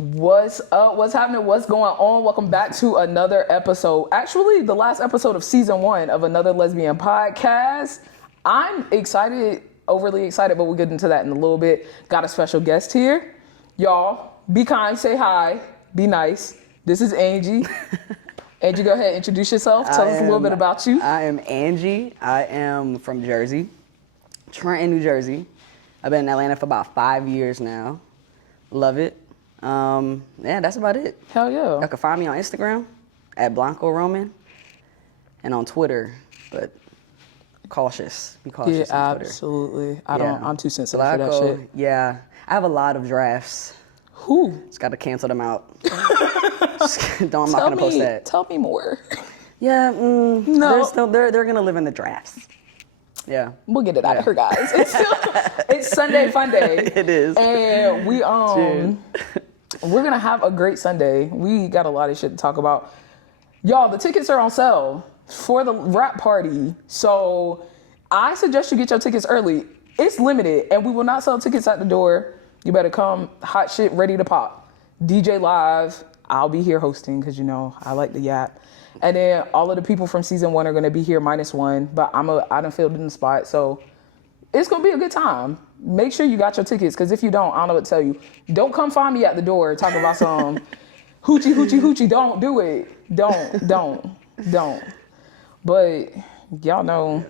What's up? What's happening? What's going on? Welcome back to another episode. Actually, the last episode of season 1 of another Lesbian podcast. I'm excited, overly excited, but we'll get into that in a little bit. Got a special guest here. Y'all, be kind, say hi, be nice. This is Angie. Angie, go ahead, introduce yourself. Tell us a little bit about you. I am Angie. I am from Jersey, Trenton, New Jersey. I've been in Atlanta for about 5 years now. Love it. Yeah, that's about it. Hell yeah. Y'all can find me on Instagram at Blanco Roman and on Twitter, but cautious. Be cautious Yeah, on Twitter. absolutely. I'm too sensitive for that shit. Yeah, I have a lot of drafts. Who? Just got to cancel them out. I'm not gonna post that. Tell me more. Yeah, No. they're gonna live in the drafts. Yeah, We'll get it out of her, guys. It's Sunday Funday. it is. And we're gonna have a great Sunday. We got a lot of shit to talk about. Y'all, the tickets are on sale for the rap party. So I suggest you get your tickets early. It's limited and we will not sell tickets at the door. You better come hot shit ready to pop. DJ live. I'll be here hosting because you know I like the yap. And then all of the people from season 1 are gonna be here -1, but I done filled in the spot. So it's gonna be a good time. Make sure you got your tickets, because if you don't, I don't know what to tell you. Don't come find me at the door talking about some hoochie. Don't do it. Don't. But y'all know,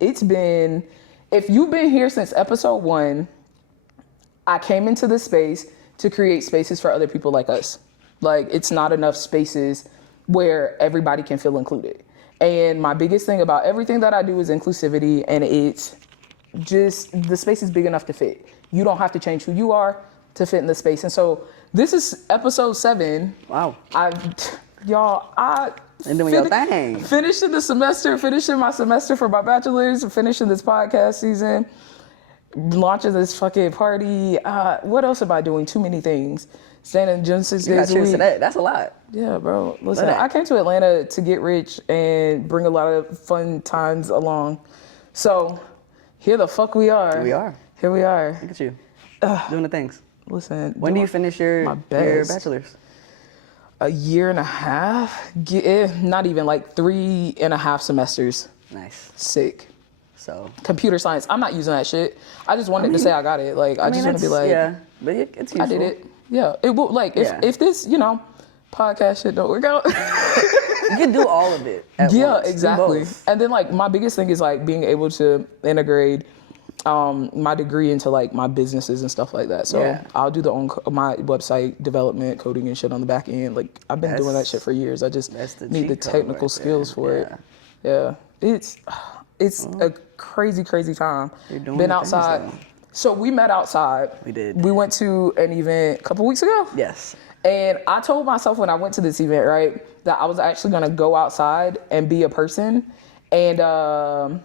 it's been, if you've been here since episode 1, I came into this space to create spaces for other people like us. Like, it's not enough spaces where everybody can feel included. And my biggest thing about everything that I do is inclusivity, and it's just, the space is big enough to fit. You don't have to change who you are to fit in the space. And so this is episode 7. Wow. And doing your thing. Finishing my semester for my bachelor's, finishing this podcast season, launching this fucking party. What else am I doing? Too many things. Staying in gym 6 days a week. That's a lot. Yeah, bro. Listen, I came to Atlanta to get rich and bring a lot of fun times along. So here the fuck we are. Here we are. Look at you. Doing the things. Listen. When do you finish your bachelor's? A year and a half? Not even, like 3.5 semesters. Nice. Sick. So. Computer science. I'm not using that shit. I just wanted to say I got it. Like, I just want to be like. Yeah, but it's useful. I did it. Yeah. It will, like, if this, podcast shit don't work out. You can do all of it at once. Exactly. And then, like, my biggest thing is, like, being able to integrate my degree into, like, my businesses and stuff like that. So I'll do my website development, coding and shit on the back end. Like, I've been doing that shit for years. I just need the technical skills for it. Yeah. It's a crazy time. You're doing been outside. So we met outside. We did. We went to an event a couple weeks ago. Yes. And I told myself when I went to this event, right, that I was actually going to go outside and be a person. And I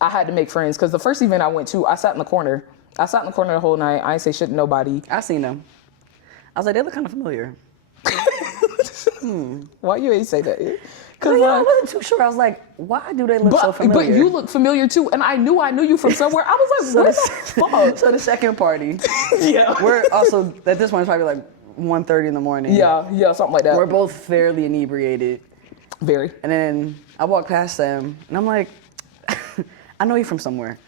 had to make friends, because the first event I went to, I sat in the corner. The whole night. I ain't say shit to nobody. I seen them. I was like, they look kind of familiar. Why you ain't say that? Because I wasn't too sure. I was like, why do they look so familiar? But you look familiar too, and I knew you from somewhere. I was like, what the fuck? So the second party. Yeah. We're also, at this point, it's probably like 1:30 in the morning. Yeah, something like that. We're both fairly inebriated. Very. And then I walk past them, and I'm like, I know you from somewhere.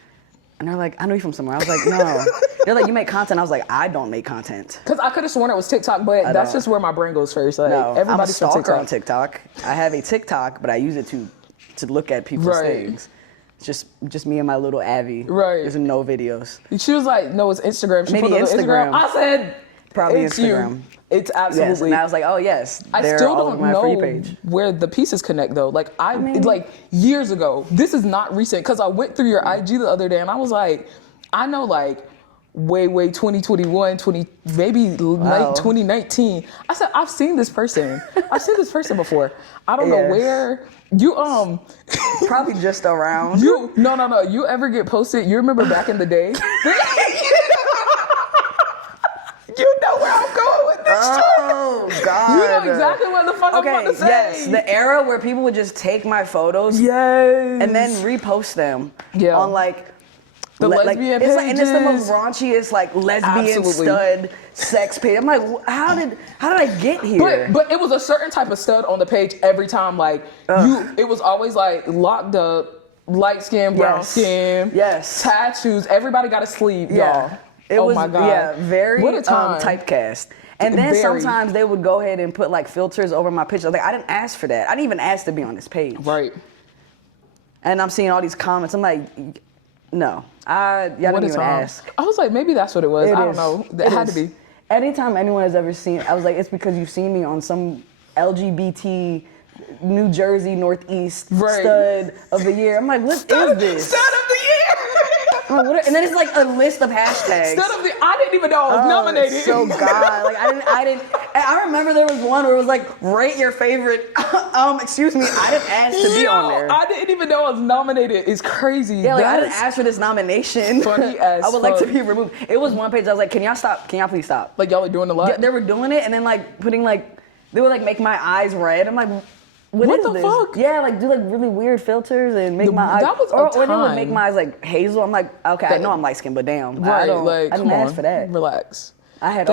And they're like, I know you from somewhere. I was like, no. They're like, you make content. I was like, I don't make content. Because I could have sworn it was TikTok, but that's just where my brain goes first. Like, no, everybody's I'm a from stalker TikTok. on TikTok. I have a TikTok, but I use it to look at people's things. It's just me and my little Abby. Right. There's no videos. She was like, no, it's Instagram. She Maybe put it on Instagram. I said, probably it's Instagram. You. It's absolutely. Yes. And I was like, oh yes. I still don't know where the pieces connect though. Like like years ago. This is not recent, because I went through your IG the other day and I was like, I know like way 2021, maybe late 2019. I said, I've seen this person. Before. I don't know where. You probably just around. No. You ever get posted? You remember back in the day? You know where I'm going with this shit. Oh, God. You know exactly what the fuck I'm about to say. Yes, the era where people would just take my photos and then repost them on like The lesbian it's like, and it's the pages. most raunchiest like lesbian Absolutely. stud sex page. I'm like, how did I get here? But it was a certain type of stud on the page every time. Like it was always like locked up, light skin, brown skin, tattoos. Everybody got a sleeve, y'all. It was, my God. Yeah, very what a time. typecast. And then sometimes they would go ahead and put like filters over my picture. Like I didn't ask for that. I didn't even ask to be on this page. Right. And I'm seeing all these comments. I'm like, no, y'all didn't even ask. I was like, maybe that's what it was. I don't know. It had to be. Anytime anyone has ever seen, I was like, it's because you've seen me on some LGBT New Jersey Northeast stud of the year. I'm like, what is this? Stud of the year. And then it's like a list of hashtags. I didn't even know I was nominated. So God, like I didn't. I remember there was one where it was like, rate your favorite. Excuse me, I didn't ask to be on there. I didn't even know I was nominated. It's crazy. Yeah, like I didn't ask for this nomination. Funny as I would like to be removed. It was one page. I was like, can y'all stop? Can y'all please stop? Like y'all are doing a lot. Yeah, they were doing it, and then like putting like they would like make my eyes red. I'm like, what is this? Fuck? Yeah, like do like really weird filters and make my eyes. That was or they would make my eyes like hazel. I'm like, okay, I know I'm light skinned, but damn, right? I didn't ask for that. Relax. I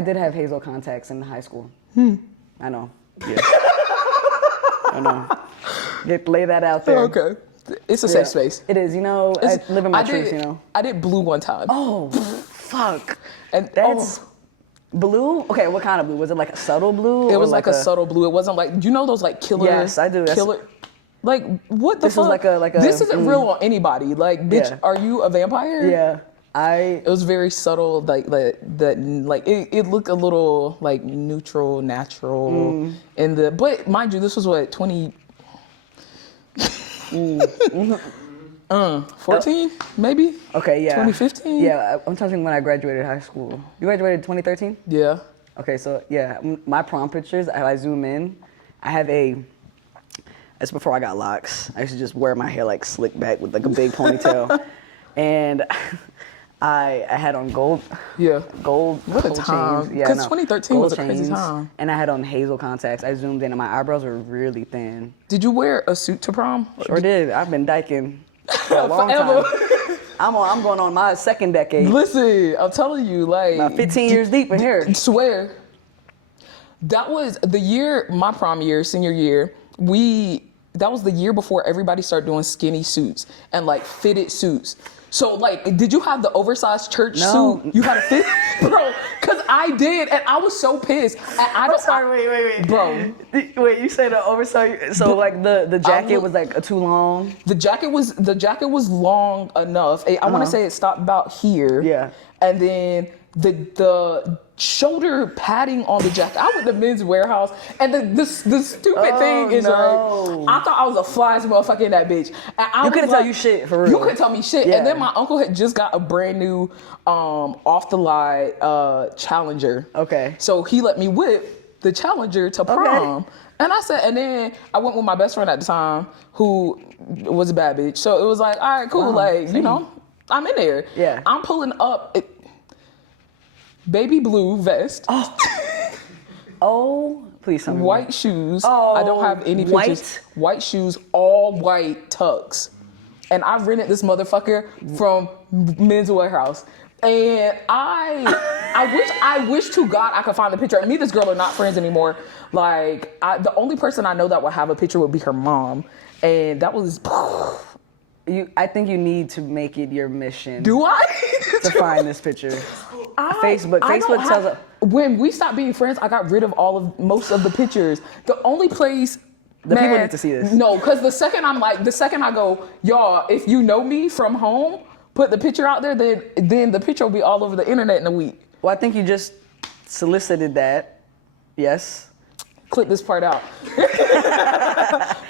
did have hazel contacts in high school. I know. Yeah. I know. Lay that out there. Okay. It's a safe space. It is. You know, I live in my truth. You know. I did blue one time. Oh, fuck. And that's. Blue? Okay, what kind of blue? Was it like a subtle blue? It was like a subtle blue. It wasn't like, you know those like killer. Yes, I do. Killer. Like what the fuck? This was like a. This isn't real on anybody. Like, bitch, are you a vampire? Yeah. It was very subtle, like it looked a little like neutral, natural but mind you, this was what 14 maybe. Okay, yeah. 2015. Yeah, I'm talking when I graduated high school. You graduated 2013? Yeah. Okay, so yeah, my prom pictures. I zoom in. I have That's before I got locks. I used to just wear my hair like slicked back with like a big ponytail, and. I had on gold. Yeah. Gold. What a time. Chains. Yeah, because 2013 was a crazy time. And I had on hazel contacts. I zoomed in and my eyebrows were really thin. Did you wear a suit to prom? Sure did. I've been dyking for a long time. I'm going on my second decade. Listen, I'm telling you, like. About 15 years deep in here. Swear. That was the year, my prom year, senior year, that was the year before everybody started doing skinny suits and like fitted suits. So, like, did you have the oversized church suit? You had a fit? Bro, because I did, and I was so pissed. And wait. Bro. Wait, you said the oversized, so like the jacket was like too long? The jacket was long enough. I want to say it stopped about here. Yeah. And then the shoulder padding on the jacket. I went to Men's Warehouse, and the stupid thing is, right, I thought I was a flies motherfucker in that bitch. And you couldn't tell you shit, for real. You couldn't tell me shit. Yeah. And then my uncle had just got a brand new off the line Challenger. Okay. So he let me whip the Challenger to prom. Okay. And I said, and then I went with my best friend at the time, who was a bad bitch. So it was like, all right, cool. Wow. Like, you know, I'm in there. Yeah. I'm pulling up. Baby blue vest. Oh, please tell me. White shoes. Oh, I don't have any pictures. White shoes, all white tux. And I rented this motherfucker from Men's Warehouse. And I wish to God I could find the picture. And me and this girl are not friends anymore. Like, the only person I know that would have a picture would be her mom. And that was... I think you need to make it your mission. Do I? To find this picture. Facebook tells us. When we stopped being friends, I got rid of most of the pictures. The only place. People need to see this. No, because the second I go, y'all, if you know me from home, put the picture out there, then the picture will be all over the internet in a week. Well, I think you just solicited that. Yes. Clip this part out.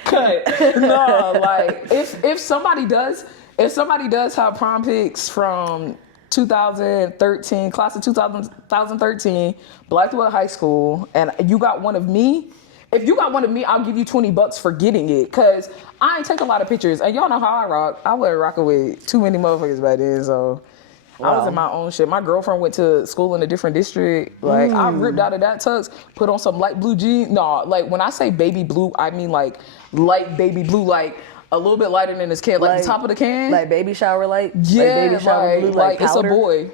Cut. No, like if somebody does have prom pics from 2013, class of 2013, Blackwood High School, and you got one of me, if you got one of me, I'll give you $20 for getting it, because I ain't take a lot of pictures, and y'all know how I rock. I wasn't rocking with too many motherfuckers back then, so wow. I was in my own shit. My girlfriend went to school in a different district. Like, I ripped out of that tux, put on some light blue jeans. No, like, when I say baby blue, I mean, like, light baby blue, like, A little bit lighter than this can, like the top of the can. Like baby shower light? Yeah, like baby shower blue, like it's a powder? boy.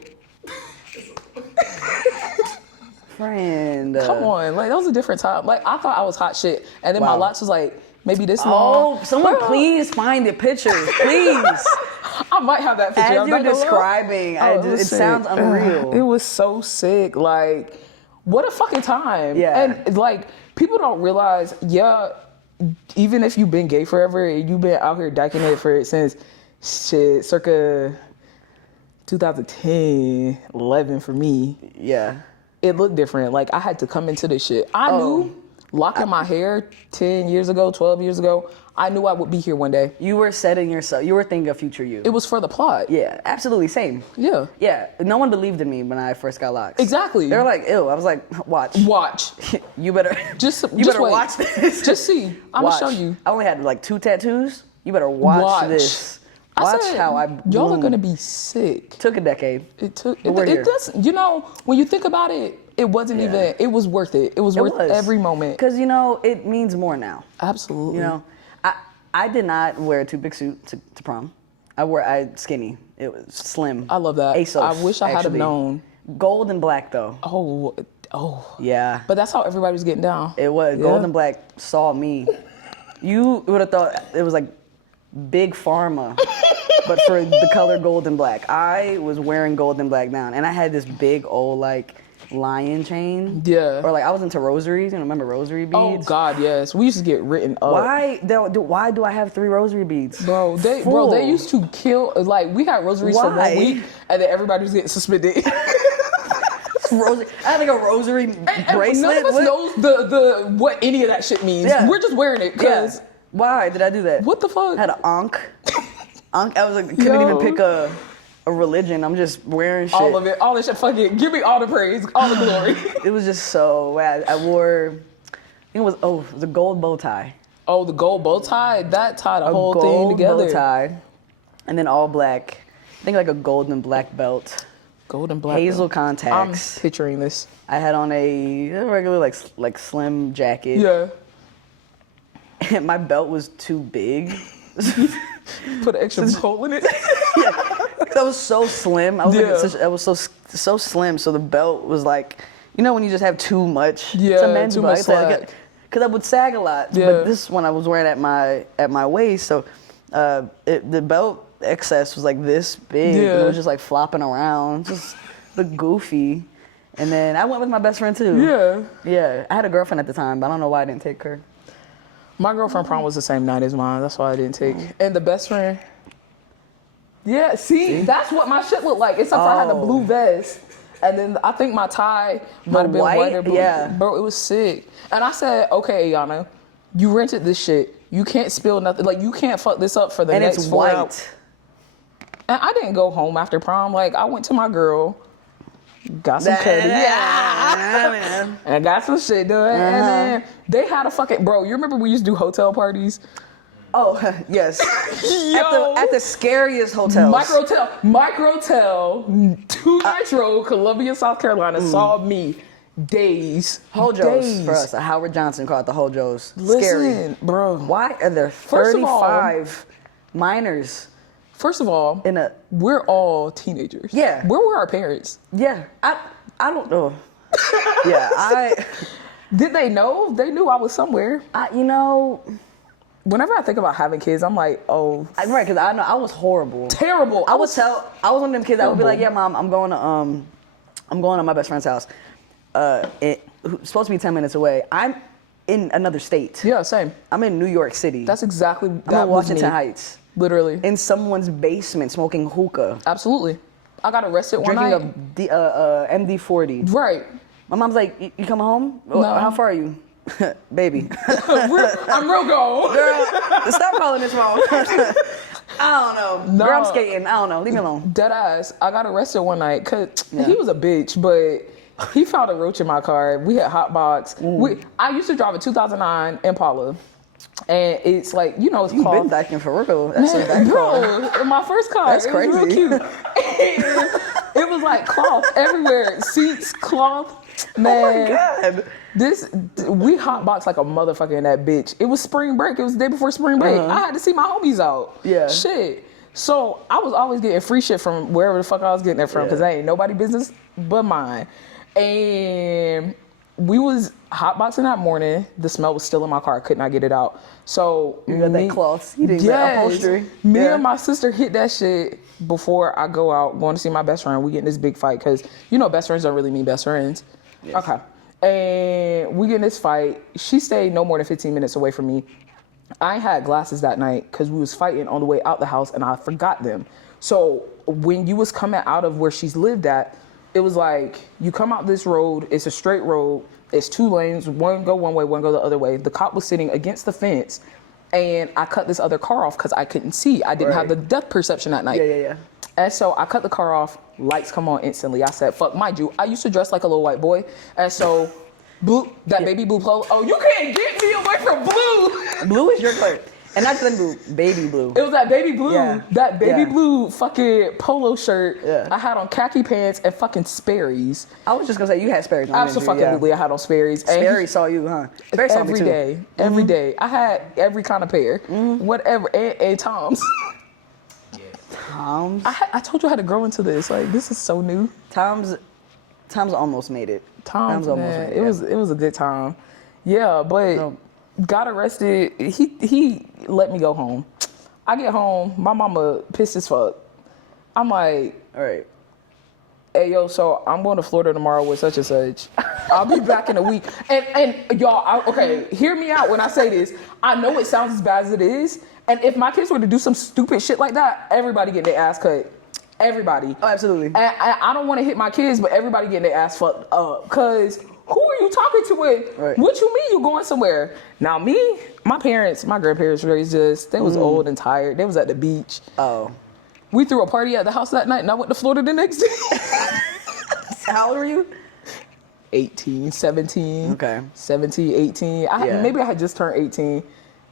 Friend. Come on, like that was a different time. Like I thought I was hot shit, and then my locks was like maybe this long. Oh, someone please find the picture, please. I might have that picture. As you're describing, it sounds unreal. It was so sick. Like, what a fucking time. Yeah. And like, people don't realize, even if you've been gay forever, you've been out here dyking it for it since shit, circa 2010, 11 for me. Yeah. It looked different. Like, I had to come into this shit. I knew locking my hair 10 years ago, 12 years ago, I knew I would be here one day. You were setting yourself, you were thinking of future you. It was for the plot. Yeah, absolutely, same. Yeah. Yeah, no one believed in me when I first got locks. Exactly. They were like, ew. I was like, watch. You better wait. watch this. Just see. I'm going to show you. I only had like 2 tattoos. You better watch this. Watch how I bloom. Y'all are going to be sick. Took a decade. It does. You know, when you think about it, it wasn't even, it was worth it. It was worth every moment. Because, you know, it means more now. Absolutely. You know, I did not wear a 2-big suit to prom. I skinny. It was slim. I love that. ASOS, I wish I had have known. Gold and black, though. Oh. Yeah. But that's how everybody was getting down. It was. Yeah. Gold and black saw me. You would have thought it was like Big Pharma, but for the color gold and black. I was wearing gold and black down, and I had this big old like lion chain. Yeah. Or like I was into rosaries. You know, remember rosary beads? Oh God, yes. We used to get written up. Why do I have 3 rosary beeds? Bro, they used to kill. Like we had rosaries for 1 week, and then everybody was getting suspended. I had like a rosary bracelet. None of us knows the what any of that shit means. Yeah. We're just wearing it because. Yeah. Why did I do that? What the fuck? I had an ankh. I was like, couldn't even pick a religion. I'm just wearing shit. All of it. All this shit. Fuck it. Give me all the praise. All the glory. It was just so bad. I wore, I think it was a gold bow tie. Oh, the gold bow tie? That tied the whole thing together. Gold bow tie. And then all black. I think like a gold and black belt. Gold and black Hazel belt. contacts. I'm picturing this. I had on a regular like slim jacket. Yeah. And my belt was too big. Put an extra hole in it. Yeah, because I was so slim. I was so slim. So the belt was like, you know, when you just have too much cement, too much slack. Because I would sag a lot. Yeah. But this one I was wearing at my waist, so the belt excess was like this big. Yeah. And it was just like flopping around, just looked goofy. And then I went with my best friend too. Yeah. Yeah. I had a girlfriend at the time, but I don't know why I didn't take her. My girlfriend prom was the same night as mine. That's why I didn't take. And the best friend. Yeah, see? That's what my shit looked like. Except for I had a blue vest. And then I think my tie might have been white or blue. Yeah. Bro, it was sick. And I said, okay, Ayana, you rented this shit. You can't spill nothing. Like, you can't fuck this up for the next 4 hours. And it's white. And I didn't go home after prom. Like, I went to my girl. Got some cutty. Yeah. And I got some shit done. And then they had a fucking, bro, you remember we used to do hotel parties? Oh, yes. At the scariest hotels. Microtel, 2 Nights Road, Columbia, South Carolina, saw me days. Hojos for us. Howard Johnson called it the Hojos. Listen, scary. Bro. Why are there 35 minors? First of all, we're all teenagers. Yeah. Where were our parents? Yeah. I don't know. Yeah, Did they know? They knew I was somewhere. Whenever I think about having kids, I'm like, oh. Right, because I know I was horrible. Terrible. I was one of them kids that would be like, yeah, Mom, I'm going to my best friend's house. It's supposed to be 10 minutes away. I'm in another state. Yeah, same. I'm in New York City. That's exactly that. I'm in Washington Heights. Literally. In someone's basement smoking hookah. Absolutely. I got arrested one night. Drinking a MD-40. Right. My mom's like, you coming home? No. How far are you? Baby. I'm real gone. Girl, stop calling this phone. I don't know. No. Girl, I'm skating. I don't know. Leave me alone. Dead ass. I got arrested one night because he was a bitch, but he found a roach in my car. We had hot box. I used to drive a 2009 Impala. And it's like, it's called. You've been backing for real. That's a back car. Bro, my first car. That's it crazy. was real cute. It was like cloth everywhere. Seats, cloth. Man. Oh my God. We hotboxed like a motherfucker in that bitch. It was spring break. It was the day before spring break. I had to see my homies out. Yeah. Shit. So I was always getting free shit from wherever the fuck I was getting it from, because that ain't nobody business but mine. And we was hotboxing that morning. The smell was still in my car. I could not get it out. So you got that cloth. You didn't get upholstery. Me and my sister hit that shit before I go out, going to see my best friend. We get in this big fight because, you know, best friends don't really mean best friends. Yes. Okay. And we get in this fight. She stayed no more than 15 minutes away from me. I had glasses that night because we was fighting on the way out the house and I forgot them. So when you was coming out of where she's lived at, it was like, you come out this road, it's a straight road, it's 2 lanes, one go one way, one go the other way. The cop was sitting against the fence and I cut this other car off because I couldn't see. I didn't have the depth perception that night. Yeah. And so I cut the car off, lights come on instantly. I said, fuck, mind you, I used to dress like a little white boy. And so, blue, that baby blue polo. Oh, you can't get me away from blue. Blue is your color. And not just blue, baby blue. It was that baby blue, that baby Yeah. blue fucking polo shirt. Yeah. I had on khaki pants and fucking Sperry's. I was just gonna say, you had Sperry's on. Absolutely, I had on Sperry's. Sperry saw you, huh? Sperry saw me too. Every day. I had every kind of pair, whatever, and Tom's. Tom's. I told you I had to grow into this. Like, this is so new. Tom's almost made it. Tom's almost man, made it. It was a good time. Yeah, but got arrested. He let me go home. I get home, my mama pissed as fuck. I'm like, all right. Hey yo, so I'm going to Florida tomorrow with such and such. I'll be back in a week. And y'all, okay, hear me out when I say this. I know it sounds as bad as it is. And if my kids were to do some stupid shit like that, everybody getting their ass cut. Everybody. Oh, absolutely. And I don't want to hit my kids, but everybody getting their ass fucked up. Cause who are you talking to with? Right. What you mean you going somewhere? Now me, my grandparents raised us. They was old and tired. They was at the beach. Oh. We threw a party at the house that night and I went to Florida the next day. How old were you? 18, 17. Okay. 17, 18. Maybe I had just turned 18.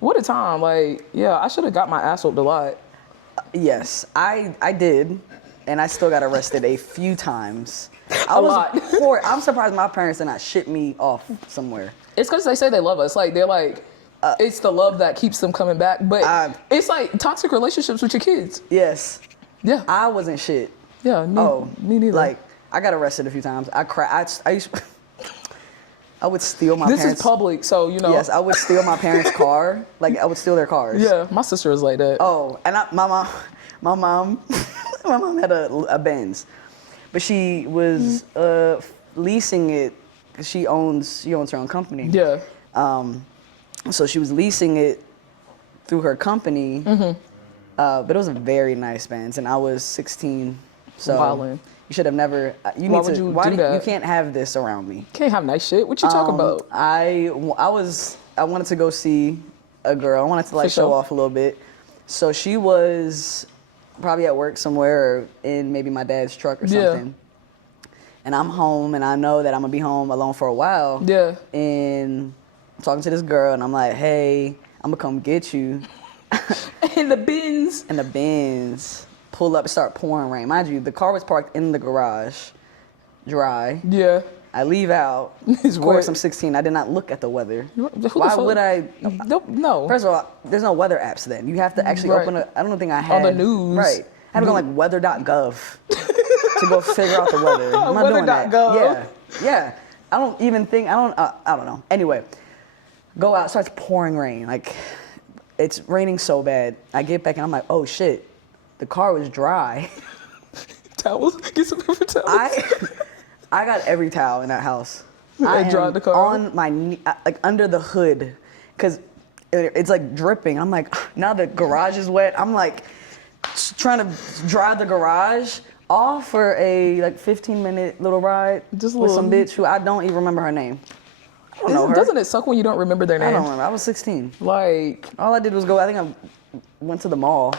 What a time. Like, yeah, I should have got my ass whooped a lot. Yes, I did. And I still got arrested a few times. A lot. I'm surprised my parents did not ship me off somewhere. It's because they say they love us. Like, they're like, it's the love that keeps them coming back. But it's like toxic relationships with your kids. Yes. Yeah. I wasn't shit. Yeah, me neither. Like, I got arrested a few times. I would steal my parents. This is public, so, you know. Yes, I would steal my parents' car. Like, I would steal their cars. Yeah, my sister was like that. Oh, and my mom had a Benz. But she was leasing it because she owns her own company. Yeah. So she was leasing it through her company. But it was a very nice Benz, and I was 16. So Wildin'. you should have never. Why would you do that? You can't have this around me. Can't have nice shit. What you talking about? I wanted to go see a girl. I wanted to like show off a little bit. So she was probably at work somewhere or in maybe my dad's truck or something. And I'm home, and I know that I'm gonna be home alone for a while. Yeah. And I'm talking to this girl, and I'm like, hey, I'm gonna come get you. In the Benz. And the Benz pull up, start pouring rain. Mind you, the car was parked in the garage, dry. Yeah. I leave out. Of course, I'm 16. I did not look at the weather. Why would I? No. First of all, there's no weather apps then. You have to actually open I don't think I had. On the news. Right. I had to go like weather.gov to go figure out the weather. I'm not doing that. Weather.gov. Yeah. I don't know. Anyway, go out, starts pouring rain. Like, it's raining so bad. I get back and I'm like, oh shit, the car was dry. Towels? Get some paper towels. I got every towel in that house. I drive the car on my knee, like under the hood, because it's like dripping. I'm like, now the garage is wet. I'm like trying to drive the garage off for a like 15-minute little ride with some bitch who I don't even remember her name. I don't know her. Doesn't it suck when you don't remember their name? I don't remember. I was 16. Like, all I did was go. I think I went to the mall.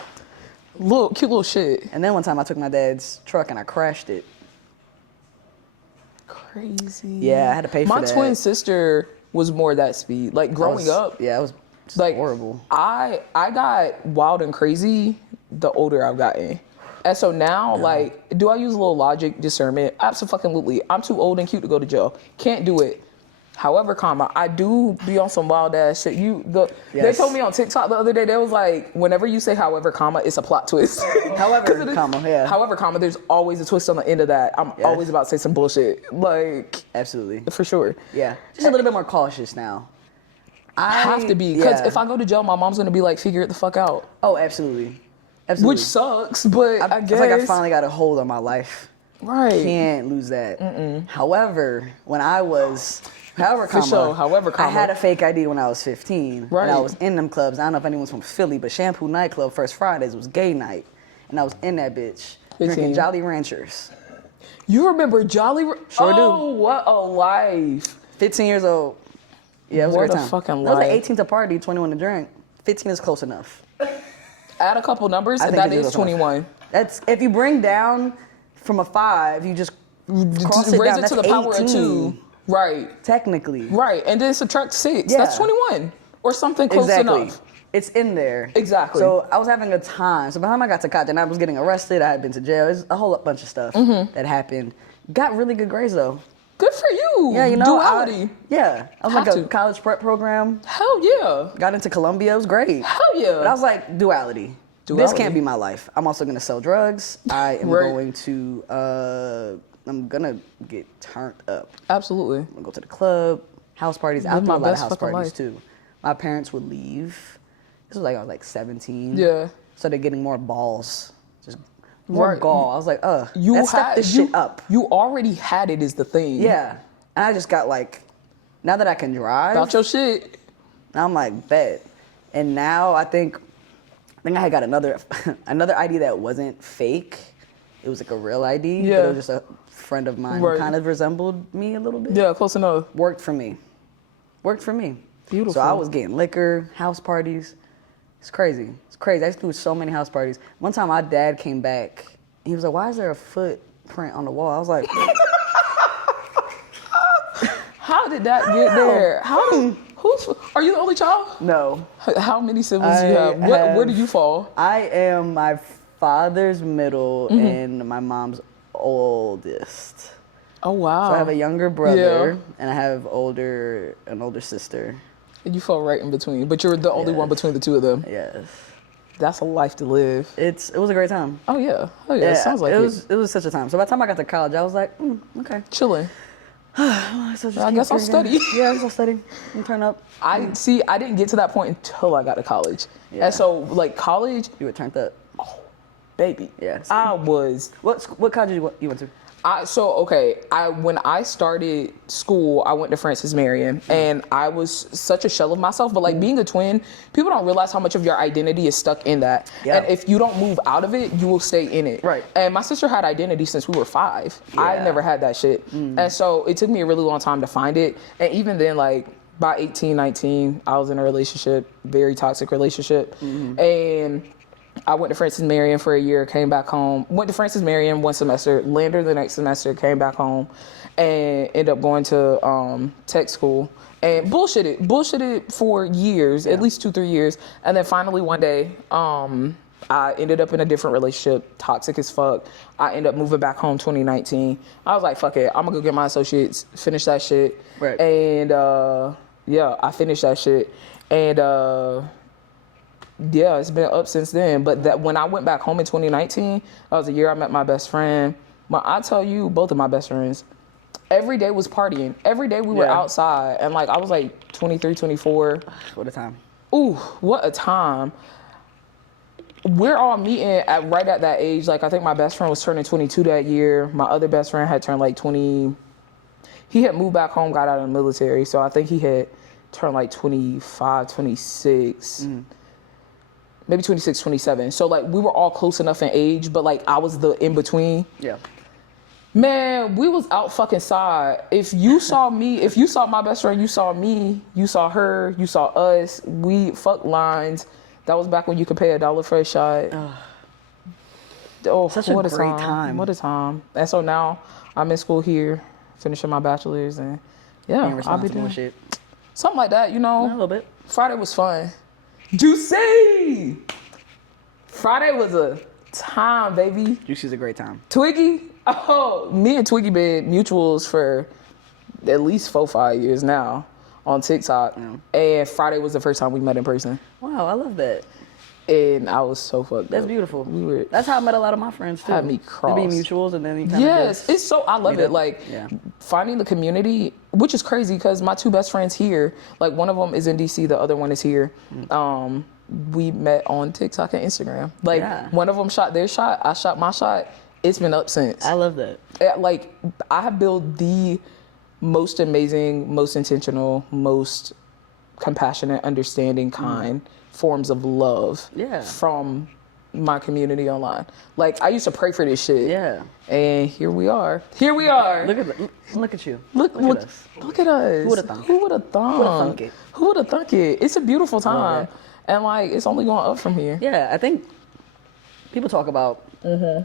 Cute little shit. And then one time I took my dad's truck and I crashed it. Crazy. Yeah, I had to pay for that. My twin sister was more that speed. Like, growing up. Yeah, it was just like horrible. I got wild and crazy the older I've gotten. And so now, like, do I use a little logic, discernment? Absolutely. I'm too old and cute to go to jail. Can't do it. However, I do be on some wild ass shit. They told me on TikTok the other day, they was like, whenever you say however, it's a plot twist. However, there's always a twist on the end of that. I'm always about to say some bullshit. Like, absolutely. For sure. Yeah. Just a little bit more cautious now. I have to be, because if I go to jail, my mom's gonna be like, figure it the fuck out. Oh, absolutely. Absolutely. Which sucks, but I guess. It's like I finally got a hold on my life. Right. Can't lose that. However, when I was, I had a fake ID when I was 15. Right. And I was in them clubs. I don't know if anyone's from Philly, but Shampoo Nightclub, First Fridays was gay night. And I was in that bitch, 15. drinking Jolly Ranchers. You remember Jolly Sure do. Oh, what a life. 15 years old. Yeah, it was a great time. Fucking that was like life. 18 to party, 21 to drink. 15 is close enough. Add a couple numbers, I think that it is 21. That's, if you bring down from a 5, you just cross it raise down. it That's to the 18. power of 2. Right. Technically. Right. And then subtract 6. Yeah. That's 21. Or something close enough. It's in there. Exactly. So I was having a time. So by the time I got to college and I was getting arrested, I had been to jail. There's a whole bunch of stuff that happened. Got really good grades though. Good for you. Yeah, you know. Duality. I was like a college prep program. Hell yeah. Got into Columbia. It was great. Hell yeah. But I was like, duality. This can't be my life. I'm also gonna sell drugs. I am going to, I'm gonna get turned up. Absolutely. I'm gonna go to the club, house parties. I do a lot of house parties life. too. My parents would leave. This was like, I was like 17. Yeah. So they're getting more balls. Just more gall. I was like, let's step this shit up. You already had it is the thing. Yeah. And I just got like, now that I can drive. About your shit. Now I'm like, bet. And now I think I had got another ID that wasn't fake. It was like a real ID. Yeah. But it was just a friend of mine who kind of resembled me a little bit. Yeah, close enough. Worked for me. Beautiful. So I was getting liquor, house parties. It's crazy. I used to do so many house parties. One time my dad came back. He was like, why is there a footprint on the wall? I was like, how did that get there? Are you the only child? No. How many siblings do you have? Where do you fall? I am my father's middle and my mom's oldest. Oh, wow. So I have a younger brother and I have an older sister. And you fall right in between, but you're the only one between the two of them. Yes. That's a life to live. It was a great time. Oh yeah. It sounds like it was such a time. So by the time I got to college, I was like, okay. Chilling. So I guess I'll study. Yeah, I guess I'll study and turn up. I didn't get to that point until I got to college. Yeah. And so like college. You were turned up. Oh, baby. Yes. I was. What college you went to? When I started school, I went to Francis Marion, and I was such a shell of myself. But like being a twin, people don't realize how much of your identity is stuck in that. Yeah. And if you don't move out of it, you will stay in it. Right. And my sister had identity since we were 5. Yeah. I never had that shit. And so it took me a really long time to find it. And even then, like by 18, 19, I was in a relationship, very toxic relationship, and I went to Francis Marion for a year, came back home. Went to Francis Marion one semester, landed the next semester, came back home, and ended up going to tech school. And bullshitted for years, at least 2-3 years. And then finally one day, I ended up in a different relationship, toxic as fuck. I ended up moving back home 2019. I was like, fuck it, I'm gonna go get my associates, finish that shit. Right. And I finished that shit. And it's been up since then. But that when I went back home in 2019, that was the year I met my best friend. But I tell you, both of my best friends, every day was partying. Every day we were outside. And like, I was like 23, 24. What a time. Ooh, what a time. We're all meeting right at that age. Like, I think my best friend was turning 22 that year. My other best friend had turned like 20. He had moved back home, got out of the military. So I think he had turned like 25, 26. Maybe 26, 27. So like we were all close enough in age, but like I was the in between. Yeah. Man, we was out fucking side. If you saw me, if you saw my best friend, you saw me, you saw her, you saw us. We fucked lines. That was back when you could pay $1 for a shot. Such a great time. What a time. And so now I'm in school here, finishing my bachelor's, and I'll be doing shit. Something like that, you know. A little bit. Friday was fun. Juicy! Friday was a time, baby. Juicy's a great time. Twiggy, oh, me and Twiggy been mutuals for at least 4-5 years now on TikTok. And Friday was the first time we met in person. Wow, I love that. And I was so fucked That's up. beautiful. We That's how I met a lot of my friends too. Had me cross. They be mutuals and then you kind Yes, of just it's so, I love it. Like, finding the community, which is crazy because my two best friends here, like one of them is in DC, the other one is here. We met on TikTok and Instagram. Like, one of them shot their shot, I shot my shot. It's been up since. I love that. Like, I have built the most amazing, most intentional, most compassionate, understanding, kind forms of love from my community online. Like, I used to pray for this shit. Yeah. And here we are. Here we are. Look at you. Look at us. Look at us. Who would have thought? Who would have thought? Who would have thunk it? Who would have thunk it? It's a beautiful time. And like, it's only going up from here. Yeah, I think people talk about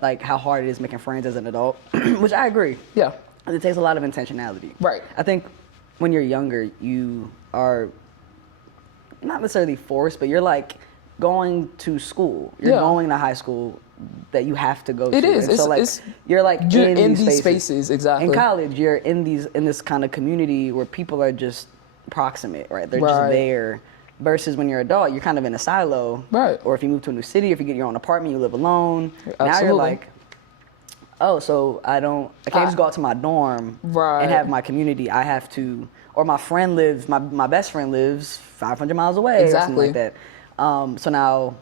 like how hard it is making friends as an adult, which I agree. Yeah. It takes a lot of intentionality. Right. I think when you're younger, you are not necessarily forced, but you're like going to school. You're going to high school that you have to go to. It is. And so like you're in these spaces. Exactly. In college, you're in this kind of community where people are just proximate, right? They're just there. Versus when you're an adult, you're kind of in a silo. Right. Or if you move to a new city, if you get your own apartment, you live alone. Absolutely. Now you're like, oh, so I can't just go out to my dorm and have my community. I have to, or my friend lives, my best friend lives 500 miles away or something like that. So now,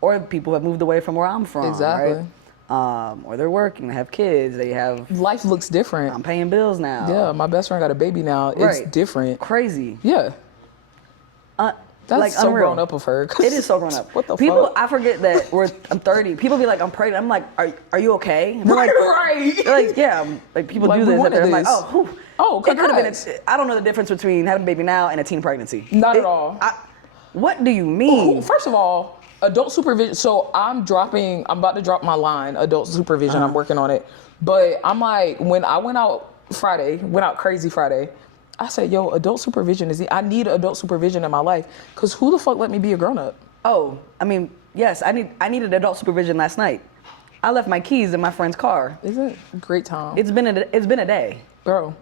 or people have moved away from where I'm from, right? Or they're working, they have kids, they have... Life looks different. I'm paying bills now. Yeah, my best friend got a baby now. It's different. Crazy. Yeah. That's like so unreal. grown up of her. It is so grown up. What the people, fuck? I forget that I'm 30. People be like, I'm pregnant. I'm like, are you okay? And they're like, Right. They're like, yeah. Like people Like, do we this. wanted I'm like, this. oh, it could have been. congrats. I don't know the difference between having a baby now and a teen pregnancy. Not at all. What do you mean? First of all, adult supervision. So I'm about to drop my line, adult supervision. I'm working on it. But I'm like, when I went out crazy Friday, I said, yo, adult supervision I need adult supervision in my life. Because who the fuck let me be a grown up? Oh, I mean, yes, I needed adult supervision last night. I left my keys in my friend's car. Isn't it a great time? It's been a day. Bro,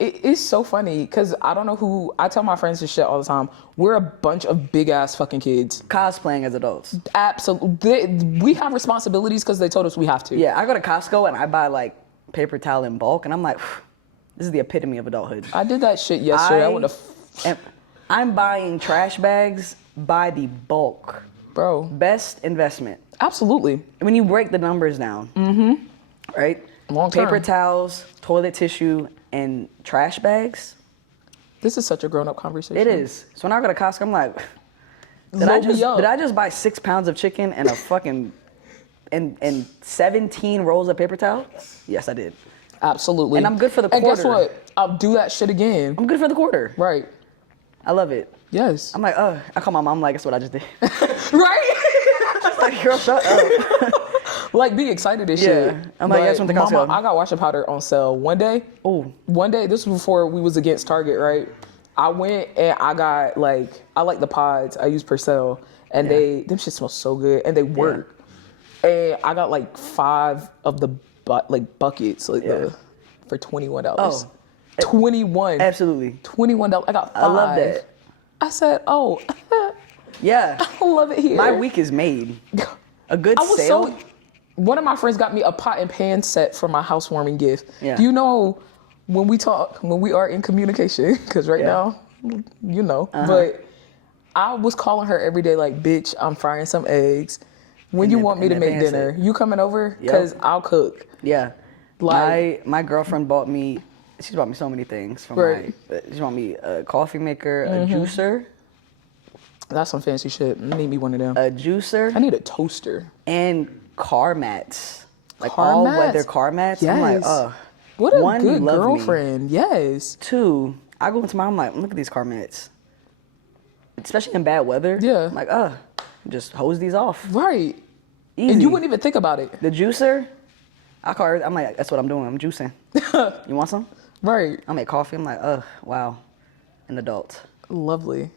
it's so funny because I don't know who, I tell my friends this shit all the time. We're a bunch of big ass fucking kids. Cosplaying as adults. Absolutely. We have responsibilities because they told us we have to. Yeah, I go to Costco and I buy like paper towel in bulk and I'm like, this is the epitome of adulthood. I did that shit yesterday. I'm buying trash bags by the bulk. Bro. Best investment. Absolutely. When you break the numbers down, right? Long term. Paper towels, toilet tissue, and trash bags. This is such a grown-up conversation. It is. So when I go to Costco, I'm like, did I just buy 6 pounds of chicken and a fucking and 17 rolls of paper towel? Yes, I did. Absolutely. And I'm good for the quarter. And guess what? I'll do that shit again. I'm good for the quarter. Right. I love it. Yes. I'm like, I call my mom like, that's what I just did. Right? She's like, girl, shut up. Like, be excited as shit. I'm like, that's what the Costco. I got washing powder on sale one day. Oh. One day, this was before we was against Target, right? I went and I got I like the pods. I use Purcell. And them shit smell so good. And they work. And I got like 5 of the buckets for $21. Oh. 21. Absolutely. $21. I got 5. I love that. I said, oh. Yeah. I love it here. My week is made. A good sale. One of my friends got me a pot and pan set for my housewarming gift. Yeah. Do you know when we are in communication, because now, you know, but I was calling her every day like, bitch, I'm frying some eggs. When you want me to make dinner, you coming over? Because I'll cook. Yeah. Like, my girlfriend bought me so many things. She bought me a coffee maker, a juicer. That's some fancy shit. I need me one of them. A juicer. I need a toaster. And car mats. Like car all mats? weather car mats. Yes. I'm like, what a one, good love girlfriend. Me. Yes. 2, I go into I'm like, look at these car mats. Especially in bad weather. Yeah. I'm like, just hose these off. Right. Easy. And you wouldn't even think about it. The juicer, I'm like, that's what I'm doing. I'm juicing. You want some? Right. I make coffee. I'm like, wow. An adult. Lovely.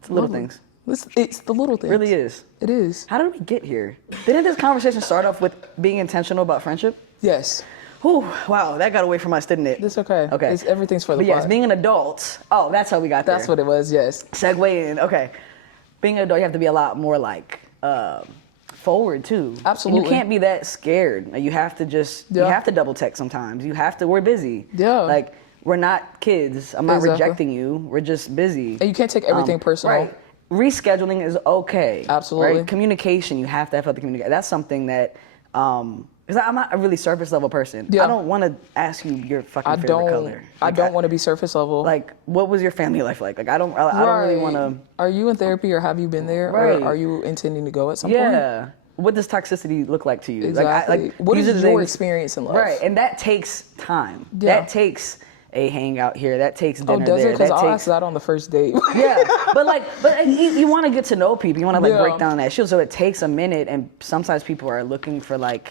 It's little things. It's the little things. It really is. It is. How did we get here? Didn't this conversation start off with being intentional about friendship? Yes. Whew, wow, that got away from us, didn't it? It's okay. Okay. Everything's for the But yes, plot. being an adult. Oh, that's how we got there. That's what it was, yes. Segue in. Okay. Being an adult, you have to be a lot more like forward too. Absolutely. And you can't be that scared. You have to you have to double text sometimes. We're busy. Yeah. Like, we're not kids. I'm not Exactly. rejecting you. We're just busy. And you can't take everything personal. Right. Rescheduling is okay. Absolutely. Right? Communication, you have to have healthy communication. That's something that, because I'm not a really surface level person. Yeah. I don't want to ask you your fucking favorite color. I don't want to be surface level. Like, what was your family life like? Like, I don't really want to. Are you in therapy or have you been there? Right. Or are you intending to go at some point? Yeah. What does toxicity look like to you? Exactly. What these is are the your things- experience in life? Right, and that takes time. Yeah. That takes a hangout here. That takes Oh, dinner does there. it? Because That I'll takes ask that on the first date. yeah, but you want to get to know people. You want to Yeah. break down that shit. So it takes a minute, and sometimes people are looking for that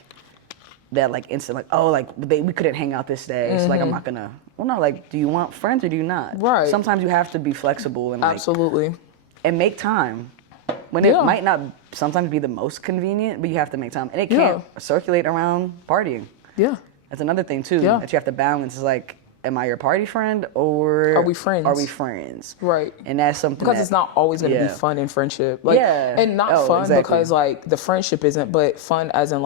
instant, we couldn't hang out this day, so I'm not gonna. Well, no, do you want friends or do you not? Right. Sometimes you have to be flexible and Absolutely. and make time when it might not sometimes be the most convenient, but you have to make time, and it can't circulate around partying. Yeah. That's another thing too Yeah. that you have to balance. Is am I your party friend or Are we friends? Are we friends? Right. And that's something Because it's not always going to be fun in friendship. And not fun exactly. because the friendship isn't, but fun as in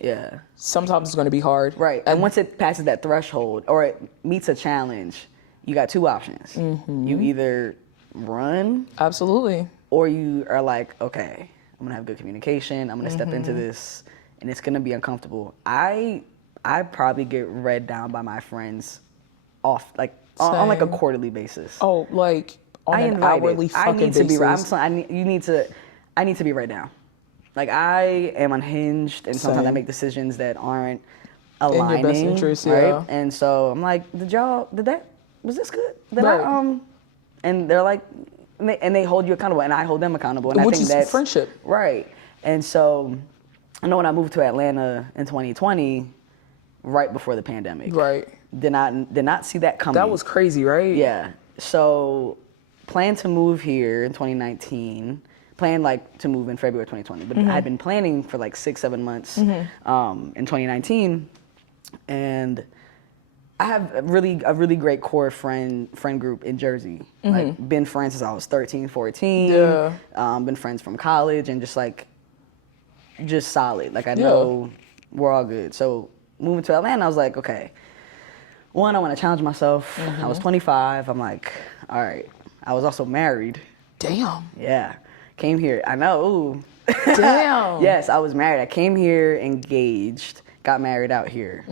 yeah. sometimes it's going to be hard. Right. And once it passes that threshold or it meets a challenge, you got two options. Mm-hmm. You either run Absolutely. or you are like, okay, I'm gonna have good communication. I'm gonna step into Mm-hmm. this, and it's gonna be uncomfortable. I probably get read down by my friends off on a Same. quarterly basis. Oh, on an hourly I fucking need to basis. I need to be right now. I am unhinged, and sometimes I Same. make decisions that aren't your aligning. best interest, right? yeah. And so I'm like, was this good? Right. And they're like, and they hold you accountable, and I hold them accountable. And Which I think is that's friendship. right. And so I know when I moved to Atlanta in 2020, right before the pandemic. Right. Did not see that coming. That was crazy, right? Yeah. So planned to move here in 2019. Planned to move in February 2020, but I had been planning for 6-7 months in 2019, and I have a really great core friend group in Jersey. Been friends since I was 13, 14. Yeah. Been friends from college and just solid. I know we're all good. So moving to Atlanta, I was like, okay. One, I want to challenge myself. I was 25. I'm like, all right. I was also married. Damn. Yeah. Came here. I know. Ooh. Damn. Yes, I was married. I came here engaged, got married out here.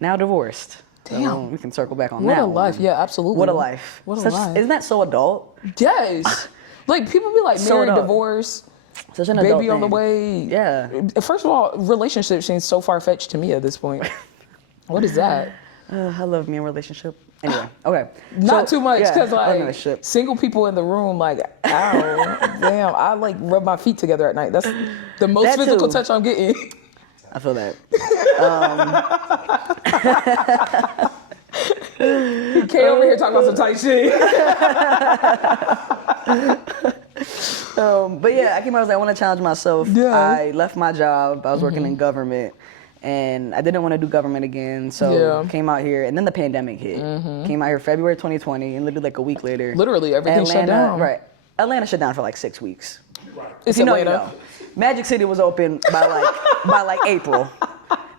Now divorced. Damn. So we can circle back on What that. a life. one. Yeah, absolutely. What a life. What a life. Isn't that so adult? Yes. People be like, So married, adult. divorce, Such an adult baby on the thing. way. Yeah. First of all, relationships seem so far-fetched to me at this point. What is that? I love me in relationship. Anyway, okay. Not So, too much, yeah, because I love relationship. single people in the room, ow, damn, I rub my feet together at night. That's the most That physical too. touch I'm getting. I feel that. Kay over here talking about some tight shit. But yeah, I came out, I was like, I want to challenge myself. Yeah. I left my job. I was working in government, and I didn't want to do government again. So came out here, and then the pandemic hit. Came out here February 2020, and literally a week later, Literally, everything shut down. Right, Atlanta shut down for 6 weeks. It's You know, Atlanta. you know. Magic City was open by April.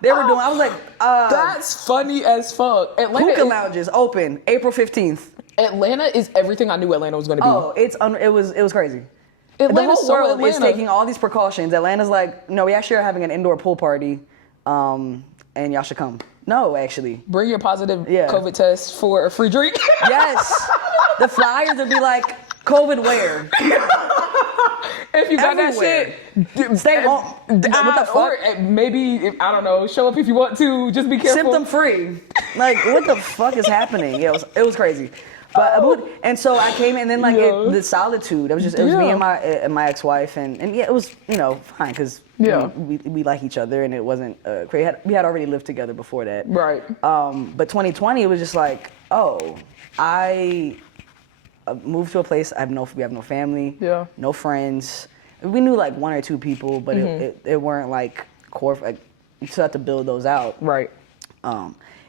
They were doing. I was like, That's funny as fuck. hookah lounges open April 15th. Atlanta is everything I knew Atlanta was going to be. Oh, it was crazy. Atlanta's the so whole world is Atlanta. taking all these precautions. Atlanta's like, no, we actually are having an indoor pool party, and y'all should come. No, actually. Bring your positive Yeah. COVID test for a free drink. Yes. The flyers would be like, COVID where? If you got Everywhere. that shit, Stay home. What the fuck? Or maybe, I don't know, show up if you want to. Just be careful. Symptom free. What the fuck is happening? Yeah, it was crazy. But and so I came in, and then Yeah. the solitude. It was me Yeah. and my ex-wife, and yeah, it was fine because Yeah. we like each other, and it wasn't crazy. We had already lived together before that. Right. But 2020, it was just like, moved to a place we have no family, no friends. We knew like one or two people, but it weren't like core. Like, you still have to build those out. Right.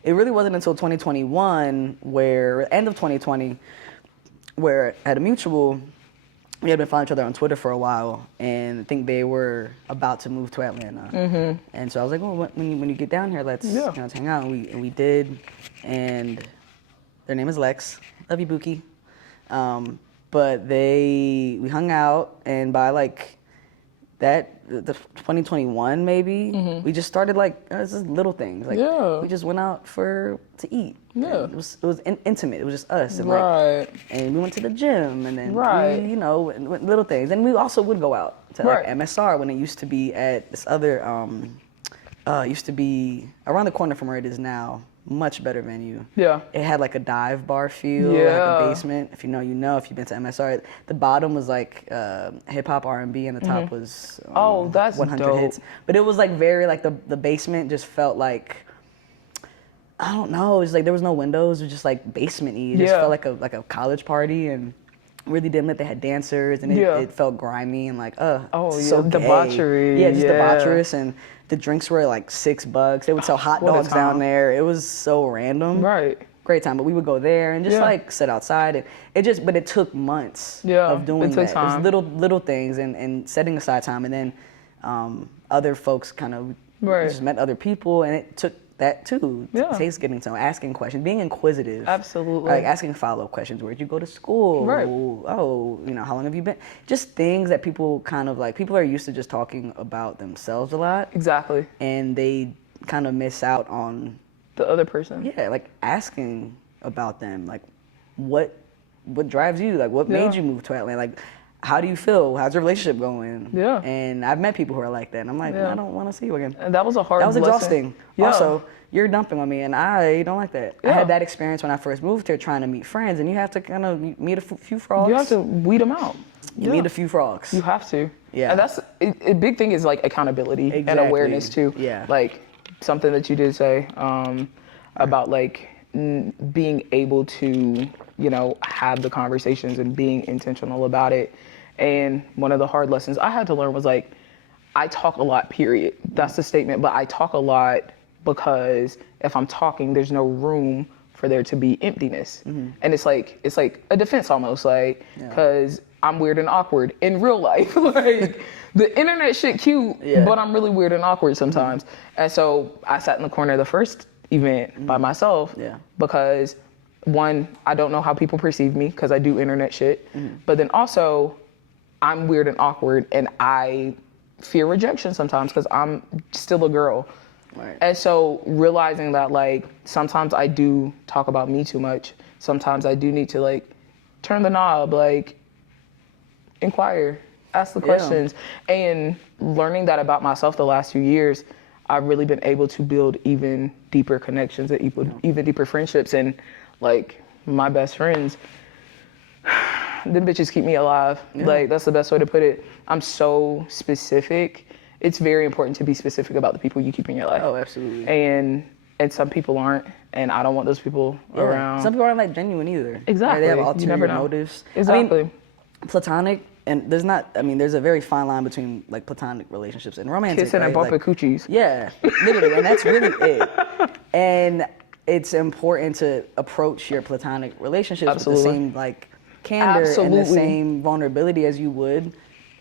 It really wasn't until 2021, end of 2020, where at a mutual, we had been following each other on Twitter for a while, and I think they were about to move to Atlanta. And so I was like, well, when you get down here, let's hang out. And we did, and their name is Lex. Love you, Buki. But we hung out, and by like the 2021 maybe, we just started like just little things. Like we just went out to eat. Yeah. It was intimate. It was just us. And and we went to the gym, and then we, little things. And we also would go out to like MSR when it used to be at this other used to be around the corner from where it is now. Much better venue. Yeah. It had like a dive bar feel, like a basement. If you know, you know. If you've been to MSR, the bottom was like hip hop R&B, and the top was that's 100 dope. hits. But it was like very like the basement just felt like, I don't know. It was like there was no windows. It was just like basement-y. It just felt like a college party, and really dim lit. They had dancers, and it felt grimy and like so gay. Debauchery. Yeah, just debaucherous. And the drinks were like $6. They would sell hot dogs down there. It was so random. Right. Great time. But we would go there and just like sit outside. And but it took months of doing that. Time. It was little things and setting aside time. And then other folks kind of just met other people, and it took that too. It takes getting to know, asking questions, being inquisitive. Absolutely. Like asking follow-up questions. Where'd you go to school? Right. Oh, how long have you been? Just things that people kind of like, people are used to just talking about themselves a lot. Exactly. And they kind of miss out on the other person. Yeah, like asking about them. Like what drives you? Like what made you move to Atlanta? Like how do you feel? How's your relationship going? Yeah. And I've met people who are like that, and I'm like, I don't want to see you again. And that was exhausting. Yeah. Also, you're dumping on me, and I don't like that. Yeah. I had that experience when I first moved here, trying to meet friends, and you have to kind of meet a few frogs. You have to weed them out. You meet a few frogs. You have to. Yeah. And that's a big thing is like accountability and awareness too. Yeah. Like something that you did say about like being able to, have the conversations and being intentional about it. And one of the hard lessons I had to learn was like, I talk a lot, period. That's the statement, but I talk a lot because if I'm talking, there's no room for there to be emptiness. And it's like a defense almost, like, because I'm weird and awkward in real life. Like, the internet shit cute, but I'm really weird and awkward sometimes. And so I sat in the corner of the first event by myself because, one, I don't know how people perceive me because I do internet shit, but then also I'm weird and awkward, and I fear rejection sometimes because I'm still a girl. Right. And so realizing that like sometimes I do talk about me too much. Sometimes I do need to like turn the knob, like inquire, ask the questions. And learning that about myself the last few years, I've really been able to build even deeper connections and even deeper friendships. And like my best friends, them bitches keep me alive. Like that's the best way to put it. I'm so specific. It's very important to be specific about the people you keep in your life. Oh, absolutely. And some people aren't, and I don't want those people around. Some people aren't like genuine either. Exactly. They have ulterior motives. Exactly. I mean, platonic, and there's a very fine line between like platonic relationships and romantic. Kissing and bumping coochies. Yeah, literally, and that's really it. And it's important to approach your platonic relationships with the same like candor and the same vulnerability as you would.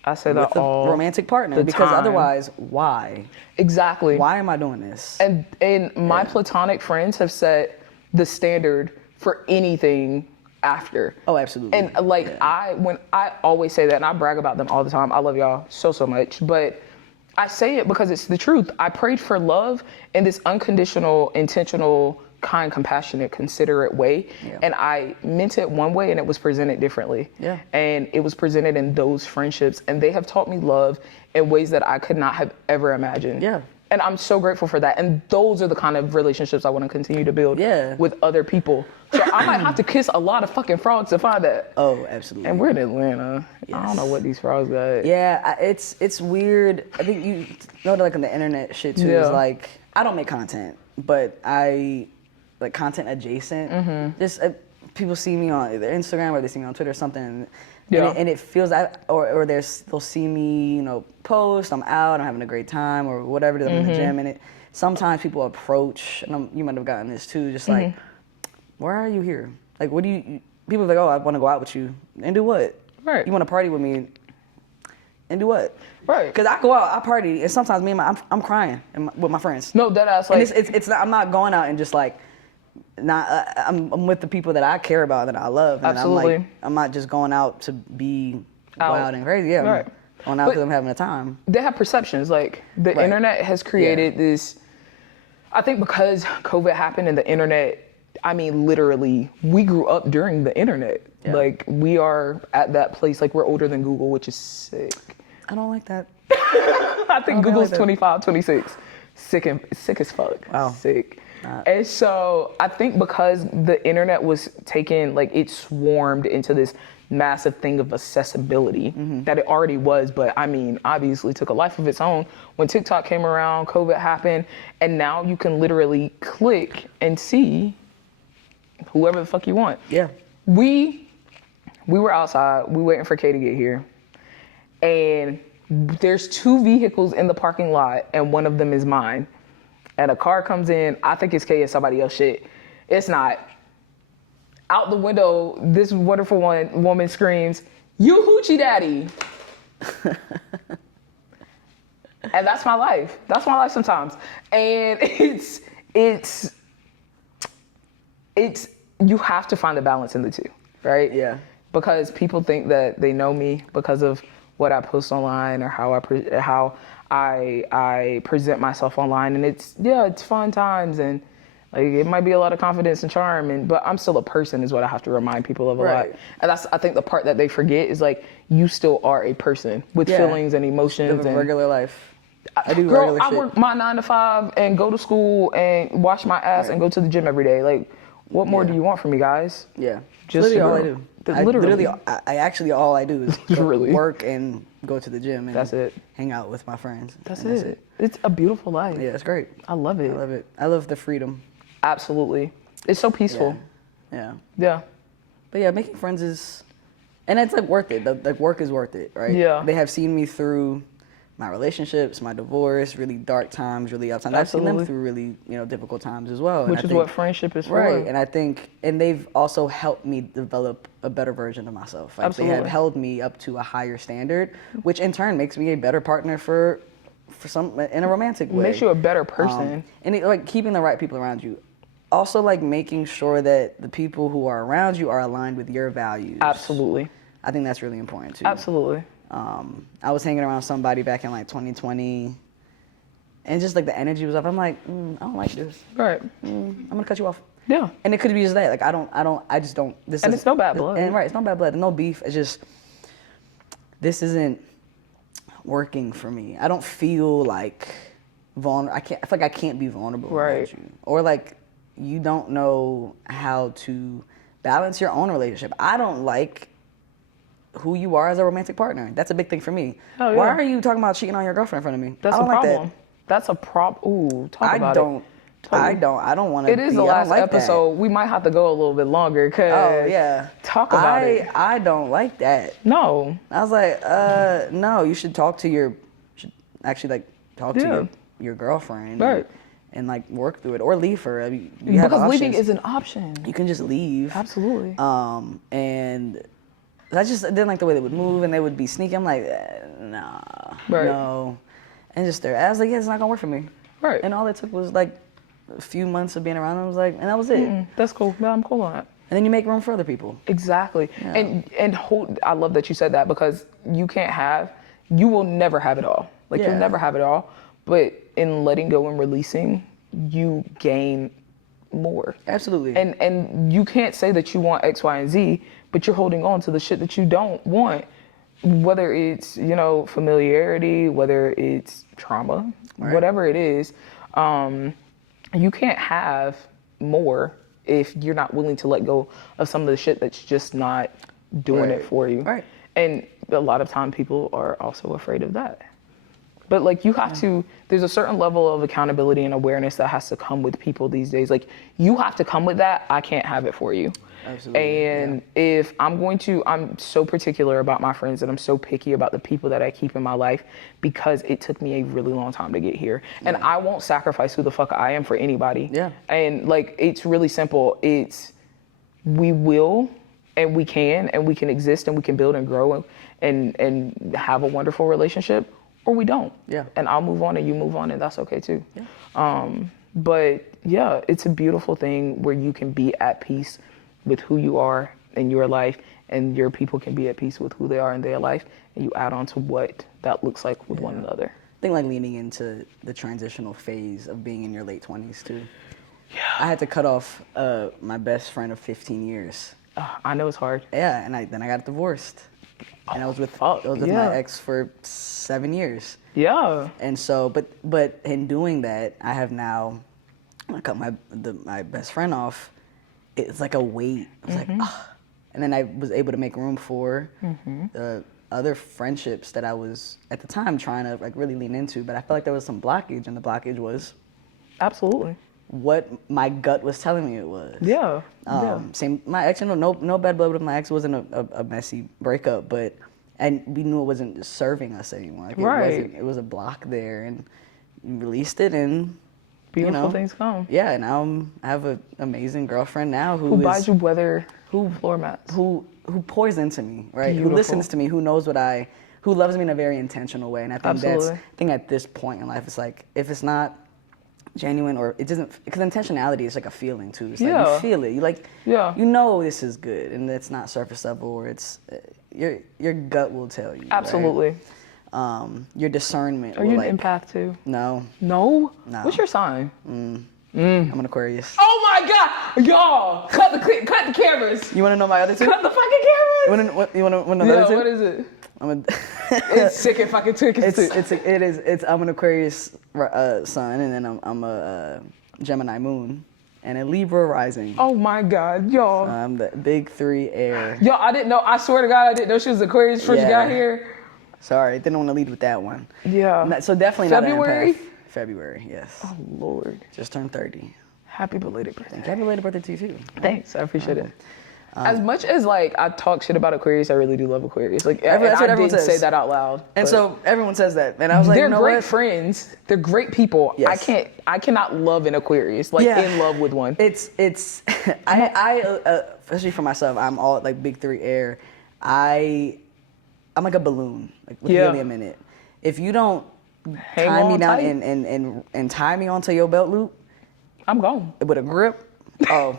I say that all a romantic partner, because otherwise, why? Exactly. Why am I doing this? And my platonic friends have set the standard for anything after. Oh, absolutely. And like when I always say that, and I brag about them all the time. I love y'all so much, but I say it because it's the truth. I prayed for love in this unconditional, intentional, kind, compassionate, considerate way. And I meant it one way and it was presented differently. And it was presented in those friendships, and they have taught me love in ways that I could not have ever imagined. And I'm so grateful for that. And those are the kind of relationships I want to continue to build with other people. So I might have to kiss a lot of fucking frogs to find that. Oh, absolutely. And we're in Atlanta. I don't know what these frogs got. Yeah, it's weird. I think you know, like on the internet shit too, is like, I don't make content, but I like content adjacent. Just people see me on either Instagram or they see me on Twitter or something, Yeah. and it feels that, or they'll see me, post, I'm out, I'm having a great time, or whatever it is, I'm in the gym, and sometimes people approach, and you might have gotten this too, just like, why are you here? Like, what do you, people are like, oh, I want to go out with you, and do what? Right. You want to party with me, and do what? Right. Because I go out, I party, and sometimes I'm crying with my friends. No, that's like, and it's not, I'm not going out and just like, I'm with the people that I care about, that I love. And absolutely. I'm not just going out to be out. wild and crazy. Yeah, right. I'm going out because I'm having a time. They have perceptions. Like, the internet has created this, I think because COVID happened and the internet, I mean, literally, we grew up during the internet. Yeah. Like, we are at that place, like, we're older than Google, which is sick. I don't like that. I think Google's 25, 26. Sick as fuck. Wow. Sick. And so I think because the internet was taken, like, it swarmed into this massive thing of accessibility that it already was, but I mean, obviously took a life of its own when TikTok came around, COVID happened, and now you can literally click and see whoever the fuck you want. Yeah. We were outside, we waiting for Kay to get here, and there's 2 vehicles in the parking lot, and one of them is mine. And a car comes in, I think it's Kay and somebody else shit. It's not. Out the window, this wonderful woman screams, "You hoochie daddy." And that's my life. That's my life sometimes. And it's you have to find a balance in the two, right? Yeah. Because people think that they know me because of what I post online or how I present myself online, and it's fun times, and like it might be a lot of confidence and charm, but I'm still a person is what I have to remind people of a lot. And that's, I think, the part that they forget is like you still are a person with feelings and emotions and regular life. I do regular shit. I work my 9 to 5 and go to school and wash my ass and go to the gym every day. Like, what more do you want from me, guys? Yeah, just literally all I do. Literally, all I do is work and go to the gym and that's it. Hang out with my friends. That's it. It's a beautiful life. Yeah, it's great. I love it. I love it. I love the freedom. Absolutely. It's so peaceful. Yeah. Yeah. But yeah, making friends is, and it's like worth it. Like work is worth it, right? Yeah. They have seen me through my relationships, my divorce, really dark times, really up times. I've seen them through really, difficult times as well. Which is what friendship is for. Right. And I think, and they've also helped me develop a better version of myself. Like, absolutely. They have held me up to a higher standard, which in turn makes me a better partner for some, in a romantic way. Makes you a better person. And like keeping the right people around you. Also, like making sure that the people who are around you are aligned with your values. Absolutely. I think that's really important too. Absolutely. I was hanging around somebody back in like 2020, and just like the energy was up. I'm like, I don't like this. Right. I'm gonna cut you off. Yeah. And it could be just that. Like I just don't. This and it's no bad blood. And it's no bad blood. No beef. It's just this isn't working for me. I don't feel like vulnerable. I feel like I can't be vulnerable around you, or like you don't know how to balance your own relationship. I don't like who you are as a romantic partner. That's a big thing for me. Oh, yeah. Why are you talking about cheating on your girlfriend in front of me? That's I don't a problem. Like that. That's a problem. Ooh, talk about it. I don't want to. It is the last episode. We might have to go a little bit longer because talk about it. I don't like that. No. I was like, no. You should talk to your your girlfriend, right? And like work through it or leave her. I mean, because leaving is an option. You can just leave. Absolutely. And I just didn't like the way they would move and they would be sneaky. I'm like, nah, no. And just there, I was like, yeah, it's not gonna work for me. Right. And all it took was like a few months of being around them. I was like, and that was it. That's cool. Yeah, I'm cool on that. And then you make room for other people. Exactly. Yeah. And I love that you said that because you will never have it all. Like you'll never have it all. But in letting go and releasing, you gain more. Absolutely. And you can't say that you want X, Y, and Z, but you're holding on to the shit that you don't want. Whether it's, familiarity, whether it's trauma, whatever it is, you can't have more if you're not willing to let go of some of the shit that's just not doing it for you. Right. And a lot of time people are also afraid of that. but like you have to, there's a certain level of accountability and awareness that has to come with people these days. Like you have to come with that. I can't have it for you. Absolutely. And if I'm so particular about my friends and I'm so picky about the people that I keep in my life because it took me a really long time to get here. And I won't sacrifice who the fuck I am for anybody. Yeah. And like, it's really simple. We will, and we can exist and we can build and grow and have a wonderful relationship, or we don't. Yeah. And I'll move on and you move on, and that's okay too. Yeah. But yeah, it's a beautiful thing where you can be at peace with who you are in your life, and your people can be at peace with who they are in their life, and you add on to what that looks like with one another. I think like leaning into the transitional phase of being in your late 20s too. Yeah. I had to cut off my best friend of 15 years. I know it's hard. Yeah, and then I got divorced. And I was with my ex for 7 years. Yeah. And so, but in doing that, I have now, I cut my best friend off. It's like a weight. It's like, and then I was able to make room for the other friendships that I was at the time trying to like really lean into. But I felt like there was some blockage, and the blockage was absolutely what my gut was telling me it was. Yeah. Same. My ex, no bad blood with my ex. It wasn't a messy breakup, and we knew it wasn't serving us anymore. Like it was a block there, and we released it, and beautiful things come. Yeah, and I have an amazing girlfriend now who buys you floor mats, who pours into me, right? Beautiful. Who listens to me, who knows who loves me in a very intentional way. And I think I think at this point in life, it's like if it's not genuine or it doesn't, because intentionality is like a feeling too. It's like you feel it. You like, you know this is good, and it's not surface level, or it's your gut will tell you. Absolutely. Right? Your discernment. Are you an empath too? No. No? What's your sign? I'm an Aquarius. Oh my God, y'all! Cut the cameras. You want to know my other two? Cut the fucking cameras. You want to know the other two? What is it? It's sick and fucking twicked. I'm an Aquarius sun, and then I'm a Gemini moon, and a Libra rising. Oh my God, y'all! I'm the big 3 air. Yo, I didn't know. I swear to God, I didn't know she was Aquarius before she got here. Sorry, didn't want to lead with that one. Yeah. So definitely February? Not an empath. February, yes. Oh Lord. Just turned 30. Happy belated birthday. Happy belated birthday to you too. Thanks, I appreciate it. As much as like I talk shit about Aquarius, I really do love Aquarius. Like that's what everyone says. Say that out loud. And so everyone says that, and I was like, they're you know great friends. They're great people. Yes. I cannot love an Aquarius. Like in love with one. It's I especially for myself, I'm all like big 3 air. I'm like a balloon, like with helium in it. If you don't tie me down and tie me onto your belt loop, I'm gone. With a grip, I'm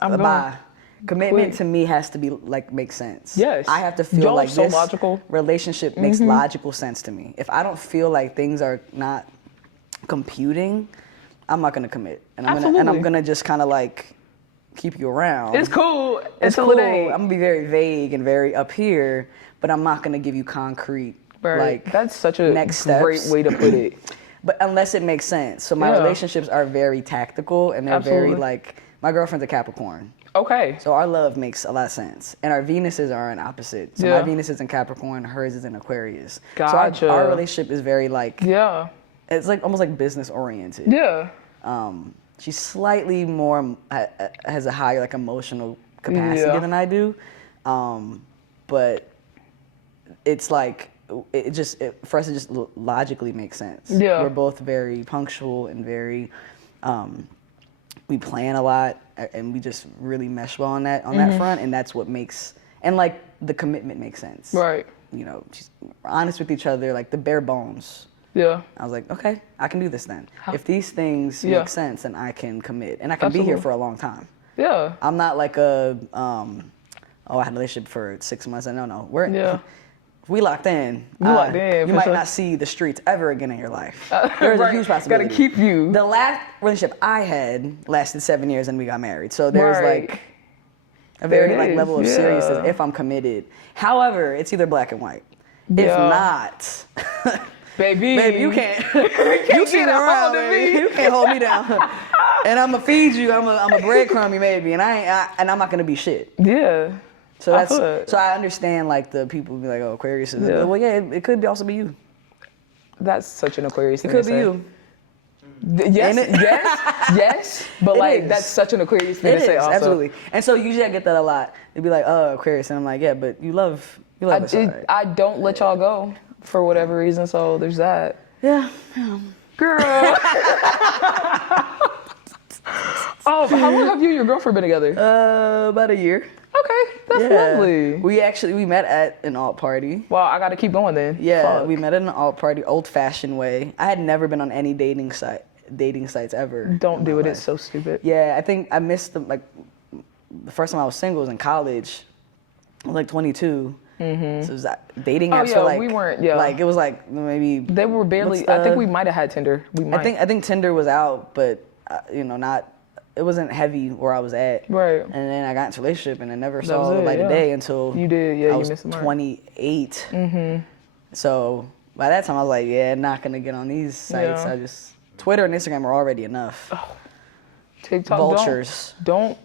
gone. Commitment to me has to be like make sense. Yes. I have to feel like so this logical. Relationship makes logical sense to me. If I don't feel like things are not computing, I'm not gonna commit. And I'm gonna just kind of like keep you around. It's cool. It's cool. I'm gonna be very vague and very up here, but I'm not gonna give you concrete. Right. Like that's such a next great steps. way to put it. But unless it makes sense. So my relationships are very tactical, and they're very like, my girlfriend's a Capricorn. Okay. So our love makes a lot of sense. And our Venuses are in opposite. So my Venus is in Capricorn, hers is in Aquarius. Gotcha. So our relationship is very like, it's like almost like business oriented. Yeah. She's slightly more, has a higher like emotional capacity than I do. But it's like, for us, it just logically makes sense. Yeah. We're both very punctual and very, we plan a lot, and we just really mesh well on that front, and that's what makes, and like the commitment makes sense. Right. You know, we're honest with each other, like the bare bones. Yeah. I was like, okay, I can do this then. If these things make sense, then I can commit, and I can be here for a long time. Yeah. I'm not like I had a relationship for 6 months. No. We locked in. You might not see the streets ever again in your life. There's a huge possibility. Gotta keep you. The last relationship I had lasted 7 years, and we got married. So there's like a very like level of seriousness if I'm committed. However, it's either black and white. If not, baby, you can't. You can't around me. You can't hold me down. And I'm gonna feed you. I'm a breadcrumb you maybe, and I'm not gonna be shit. Yeah. So I understand like the people who be like, oh, Aquarius is well, it could also be you. That's such an Aquarius thing It could to be say. you. Yes, Ain't it? yes. But It like is. that's such an Aquarius thing It to say. is, Also, absolutely. And so usually I get that a lot. They'd be like, "Oh, Aquarius," and I'm like, "Yeah, but you love us." All right. I don't let y'all go for whatever reason. So there's that. Yeah. Girl. Oh, how long have you and your girlfriend been together? About a year. Okay, that's lovely. We met at an alt party. Well, I got to keep going then. Yeah, Fuck. we met at an alt party, old-fashioned way. I had never been on any dating sites ever. Don't in do my it. life. It's so stupid. Yeah, I think I missed the first time I was single was in college. I was like 22. Mm-hmm. So it was dating apps. yeah, were like, we weren't- yeah. Like it was like maybe They were barely. what's I think the- we might have had Tinder. We might. I think Tinder was out, but not. It wasn't heavy where I was at. Right. And then I got into a relationship and I never That saw was the it, light of yeah. day until You did, yeah, I you was missed the mark. 28. Mm-hmm. So by that time I was like, yeah, not gonna get on these sites. Yeah. I just Twitter and Instagram are already enough. TikTok. Vultures. Don't.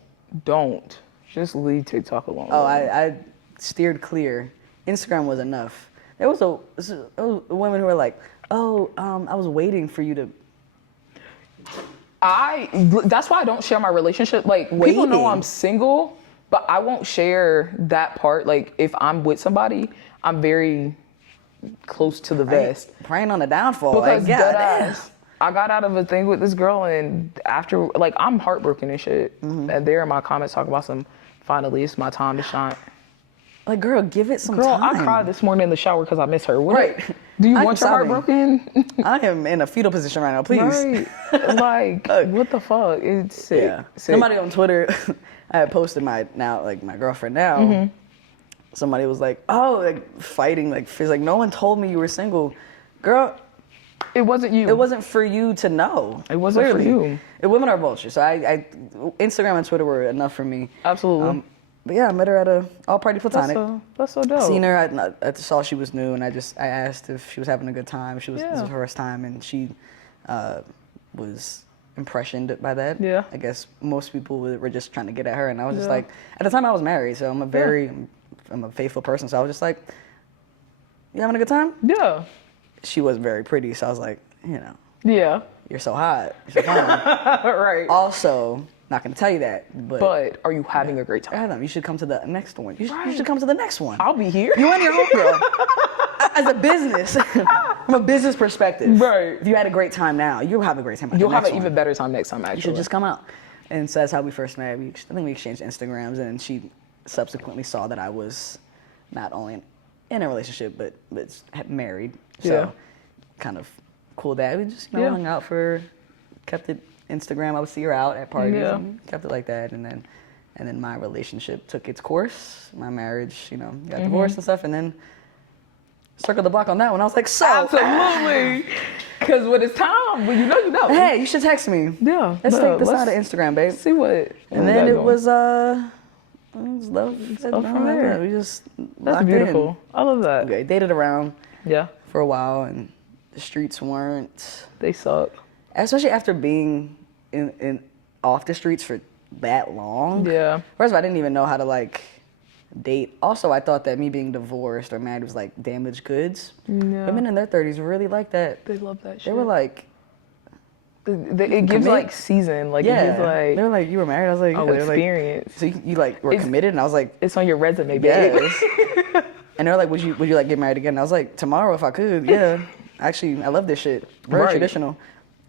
Just leave TikTok alone. Oh, I steered clear. Instagram was enough. There was women who were like, oh, I was waiting for you to. That's why I don't share my relationship. Like, people know Waiting. I'm single, but I won't share that part. Like, if I'm with somebody, I'm very close to the vest. Praying on the downfall. Because like, dead goddamn. ass, I got out of a thing with this girl, and after, like, I'm heartbroken and shit. Mm-hmm. And there in my comments talk about some, finally, it's my time to shine. Like, girl, give it some Girl, time. I cried this morning in the shower because I miss her. Right. Do you I'm want your heart sobbing. broken? I am in a fetal position right now, please. Right. Like, what the fuck? It's sick. Yeah. Sick. Somebody on Twitter, I had posted my girlfriend now. Mm-hmm. Somebody was like, oh, like fighting, like feels like no one told me you were single. Girl, It wasn't you. it wasn't for you to know. It wasn't for you. Women are vultures. So I Instagram and Twitter were enough for me. Absolutely. But yeah, I met her at a all party platonic. That's so dope. Seen her, I saw she was new, and I asked if she was having a good time. This was her first time, and she was impressioned by that. Yeah. I guess most people were just trying to get at her, and I was just like, at the time I was married, so I'm a faithful person, so I was just like, you having a good time? Yeah. She was very pretty, so I was like, Yeah. you're so hot, you're so fine. Right. Also, not gonna tell you that, but Are you having a great time? Adam, you should come to the next one. You should come to the next one. I'll be here. You and your homegirl. As a business, from a business perspective. Right. If you had a great time now, you'll have a great time. You'll have an even better time next time, actually. You should just come out. And so that's how we first met. I think we exchanged Instagrams, and then she subsequently saw that I was not only in a relationship, but married. So Yeah. kind of cool that we just hung out kept it Instagram. I would see her out at parties, and kept it like that, and then my relationship took its course. My marriage, got divorced and stuff, and then circled the block on that one. I was like, so Absolutely. Because when it's time, when you know. hey, you should text me. Yeah. Let's take this let's out of Instagram, babe. See what. And then it was love from there. We just That's locked beautiful. in. I love that. Okay, dated around Yeah. for a while, and the streets weren't, They suck. especially after being in off the streets for that long. Yeah. First of all, I didn't even know how to date. Also, I thought that me being divorced or married was like damaged goods. Yeah. Women in their 30s really like that. They love that shit. They were like, it gives commit? season. Like, yeah. it gives They were like, you were married? I was like, oh, yeah. They were like, experience. so you were committed? And I was like, It's on your resume, baby. yes. And they're like, would you get married again? And I was like, tomorrow if I could, yeah. Actually, I love this shit. Very Right. traditional.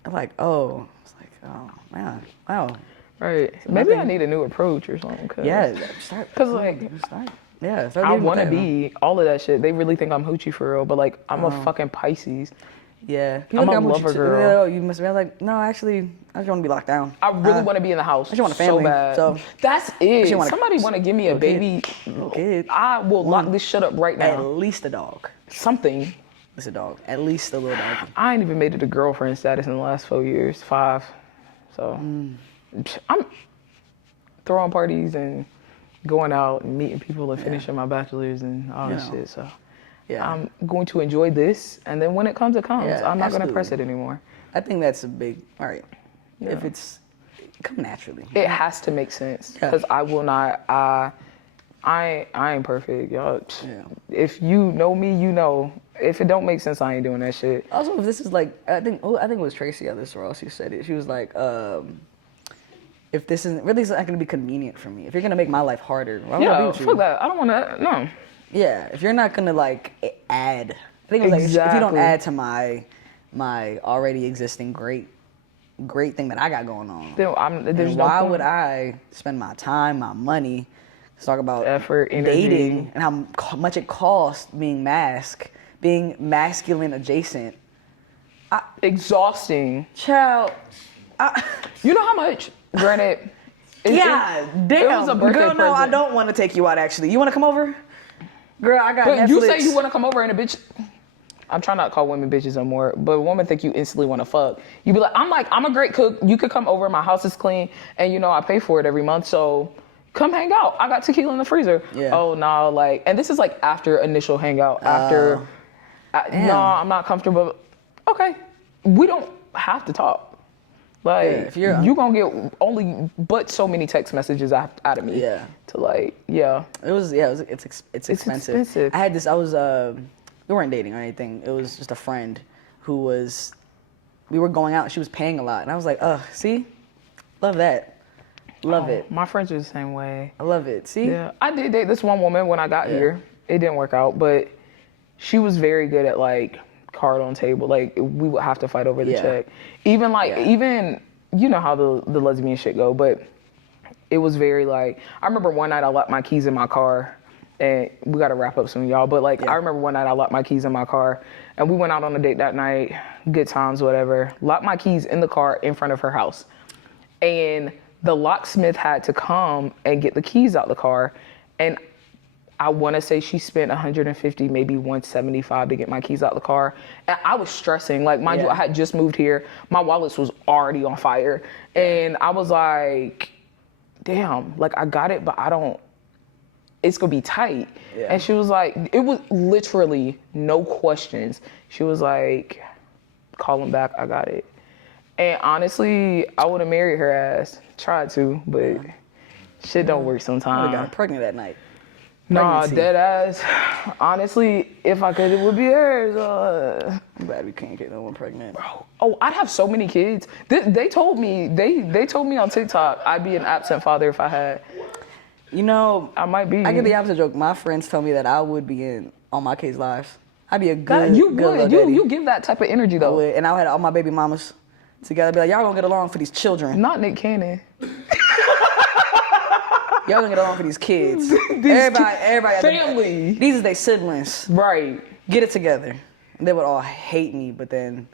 I'm like, oh. I was like, oh, man. Wow. Right. Maybe I need a new approach or something. Yeah. Start. Yeah. Start I leading with want to that, be all of that shit. They really think I'm hoochie for real, but I'm a fucking Pisces. Yeah. I'm a lover girl. You must be. I was like, no, actually, I just want to be locked down. I really want to be in the house. I just want a family. So bad. So that's it. just want Somebody want to give me a baby. kid. I will lock this shit up right At now. least a dog. Something. It's a dog. At least a little dog. I ain't even made it to girlfriend status in the last 4 years. 5. So I'm throwing parties and going out and meeting people and finishing my bachelor's and all that shit. So Yeah. I'm going to enjoy this, and then when it comes, it comes. Yeah, I'm not going to absolutely. press it anymore. I think that's a big. All right. If it's come naturally. It has to make sense Yeah. because I will not. I ain't perfect, y'all. Yeah. If you know me, you know If it don't make sense, I ain't doing that shit. Also, if this is like, I think it was Tracy on this, or else she said it. She was like, if this isn't really not going to be convenient for me, if you're going to make my life harder, why would I be with you? Fuck that. I don't want to. No. Yeah, if you're not going to like add, I think it was like, if you don't add to my already existing great thing that I got going on, then why would I spend my time, my money, to talk about effort, dating, and how much it costs being masculine adjacent? Exhausting. Child, you know how much? Granted. Damn. It was a birthday Girl, no, present. I don't want to take you out, actually. You want to come over? Girl, I got But Netflix. you say you want to come over and a bitch... I'm trying not to call women bitches no more, but a woman think you instantly want to fuck. You be like, I'm a great cook. You could come over. My house is clean. And, you know, I pay for it every month. So come hang out. I got tequila in the freezer. Yeah. Oh, no. Like, and this is like after initial hangout. No, I'm not comfortable. Okay. We don't have to talk. Like, you gonna get only but so many text messages out of me. Yeah. To like, yeah. It's expensive. I had this, we weren't dating or anything. It was just a friend we were going out and she was paying a lot. And I was like, see? Love that. Love it. My friends are the same way. I love it. See? Yeah. I did date this one woman when I got here. It didn't work out, but she was very good at like card on table. Like we would have to fight over the check. Even you know how the lesbian shit go, but it was very like, I remember one night I locked my keys in my car, and we got to wrap up soon, y'all. But like, I remember one night I locked my keys in my car, and we went out on a date that night, good times, whatever. Locked my keys in the car in front of her house, and the locksmith had to come and get the keys out the car, and I want to say she spent $150, maybe $175 to get my keys out the car. And I was stressing. Like, mind you, I had just moved here. My wallet was already on fire. And I was like, damn, like, I got it, but it's going to be tight. Yeah. And she was like, it was literally no questions. She was like, call him back, I got it. And honestly, I would have married her ass. Tried to, but shit don't work sometimes. I got pregnant that night. Nah, dead ass. Honestly, if I could, it would be hers. I'm glad we can't get no one pregnant. Bro. Oh, I'd have so many kids. They told me on TikTok I'd be an absent father if I had. You know, I might be. I get the opposite joke. My friends tell me that I would be in all my kids' lives. I'd be a good. You give that type of energy though. I would, and I had all my baby mamas together. Be like, y'all gonna get along for these children. Not Nick Cannon. Y'all gonna get along for these kids. Everybody. Family. These are their siblings. Right. Get it together. They would all hate me, but then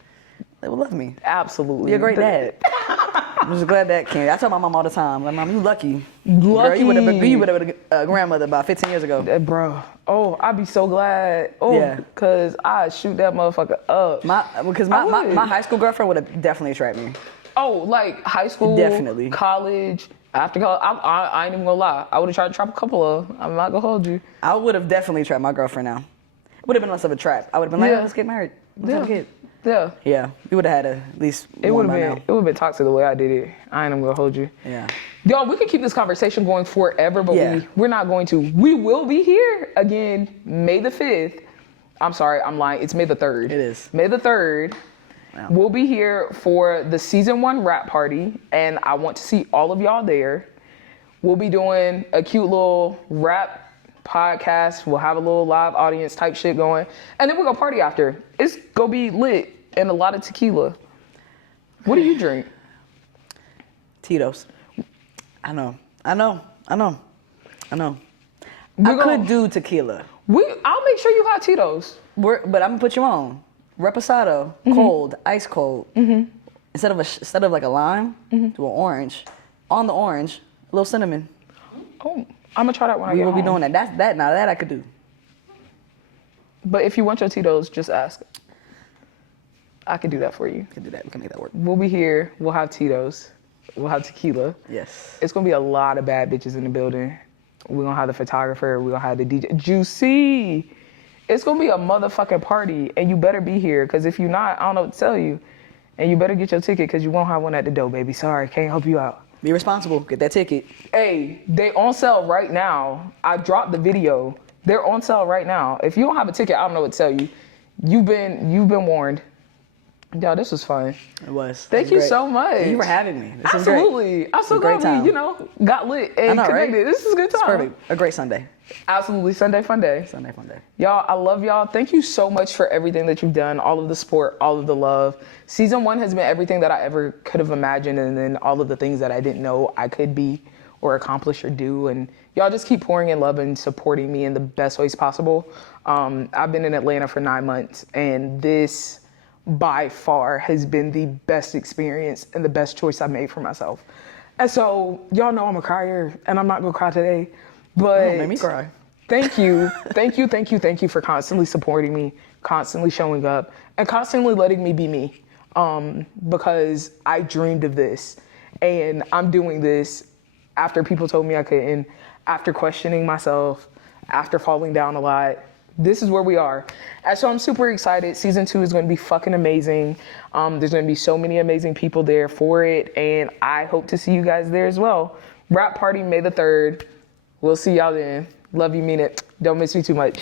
they would love me. Absolutely. You're a great dad. I'm just glad that came. I tell my mom all the time, like, Mom, you lucky. Lucky. Girl, you would have been a grandmother about 15 years ago. Bro. Oh, I'd be so glad. Oh, yeah. Cause I'd shoot that motherfucker up. My high school girlfriend would have definitely attracted me. Oh, like high school, definitely, college, after college. I ain't even gonna lie. I would have tried to trap a couple of them. I'm not gonna hold you. I would have definitely trapped my girlfriend now. It would have been less of a trap. I would have been like, let's get married. Let's have a kid. Yeah. Yeah. We would have had at least one by now. It would have been toxic the way I did it. I ain't even gonna hold you. Yeah. Y'all, we could keep this conversation going forever, but we're not going to. We will be here again May the 5th. I'm sorry, I'm lying. It's May the 3rd. It is. May the 3rd. Wow. We'll be here for the season 1 rap party, and I want to see all of y'all there. We'll be doing a cute little rap podcast. We'll have a little live audience type shit going, and then we're gonna party after. It's gonna be lit and a lot of tequila. What do you drink? Tito's. I know. I could do tequila. I'll make sure you have Tito's. But I'm gonna put you on. Reposado, cold, ice cold. Instead of like a lime, do an orange. On the orange, a little cinnamon. Oh, I'm gonna try that when I get home. We'll be doing that. That I could do. But if you want your Tito's, just ask. I can do that for you. We can do that. We can make that work. We'll be here. We'll have Tito's. We'll have tequila. Yes. It's gonna be a lot of bad bitches in the building. We're gonna have the photographer. We're gonna have the DJ. Juicy. It's gonna be a motherfucking party, and you better be here, because if you're not, I don't know what to tell you. And you better get your ticket, because you won't have one at the door, baby. Sorry, can't help you out. Be responsible. Get that ticket. Hey, they on sale right now. I dropped the video. They're on sale right now. If you don't have a ticket, I don't know what to tell you. you've been warned. Y'all, this was fun. It was. Thank you so much. Thank you for having me. This Absolutely. I'm so glad we, got lit and know, connected. right? This is a good time. It's perfect. A great Sunday. Absolutely. Sunday Funday. Sunday Funday. Y'all, I love y'all. Thank you so much for everything that you've done, all of the support, all of the love. Season 1 has been everything that I ever could have imagined, and then all of the things that I didn't know I could be or accomplish or do. And y'all just keep pouring in love and supporting me in the best ways possible. I've been in Atlanta for 9 months, and this by far has been the best experience and the best choice I've made for myself. And so y'all know I'm a crier, and I'm not gonna cry today, but Oh, made me cry. Thank you for constantly supporting me, constantly showing up, and constantly letting me be me. Because I dreamed of this, and I'm doing this after people told me I couldn't, after questioning myself, after falling down a lot. This is where we are. And so I'm super excited. Season 2 is going to be fucking amazing. There's going to be so many amazing people there for it, and I hope to see you guys there as well. Wrap party May the 3rd. We'll see y'all then. Love you, mean it. Don't miss me too much.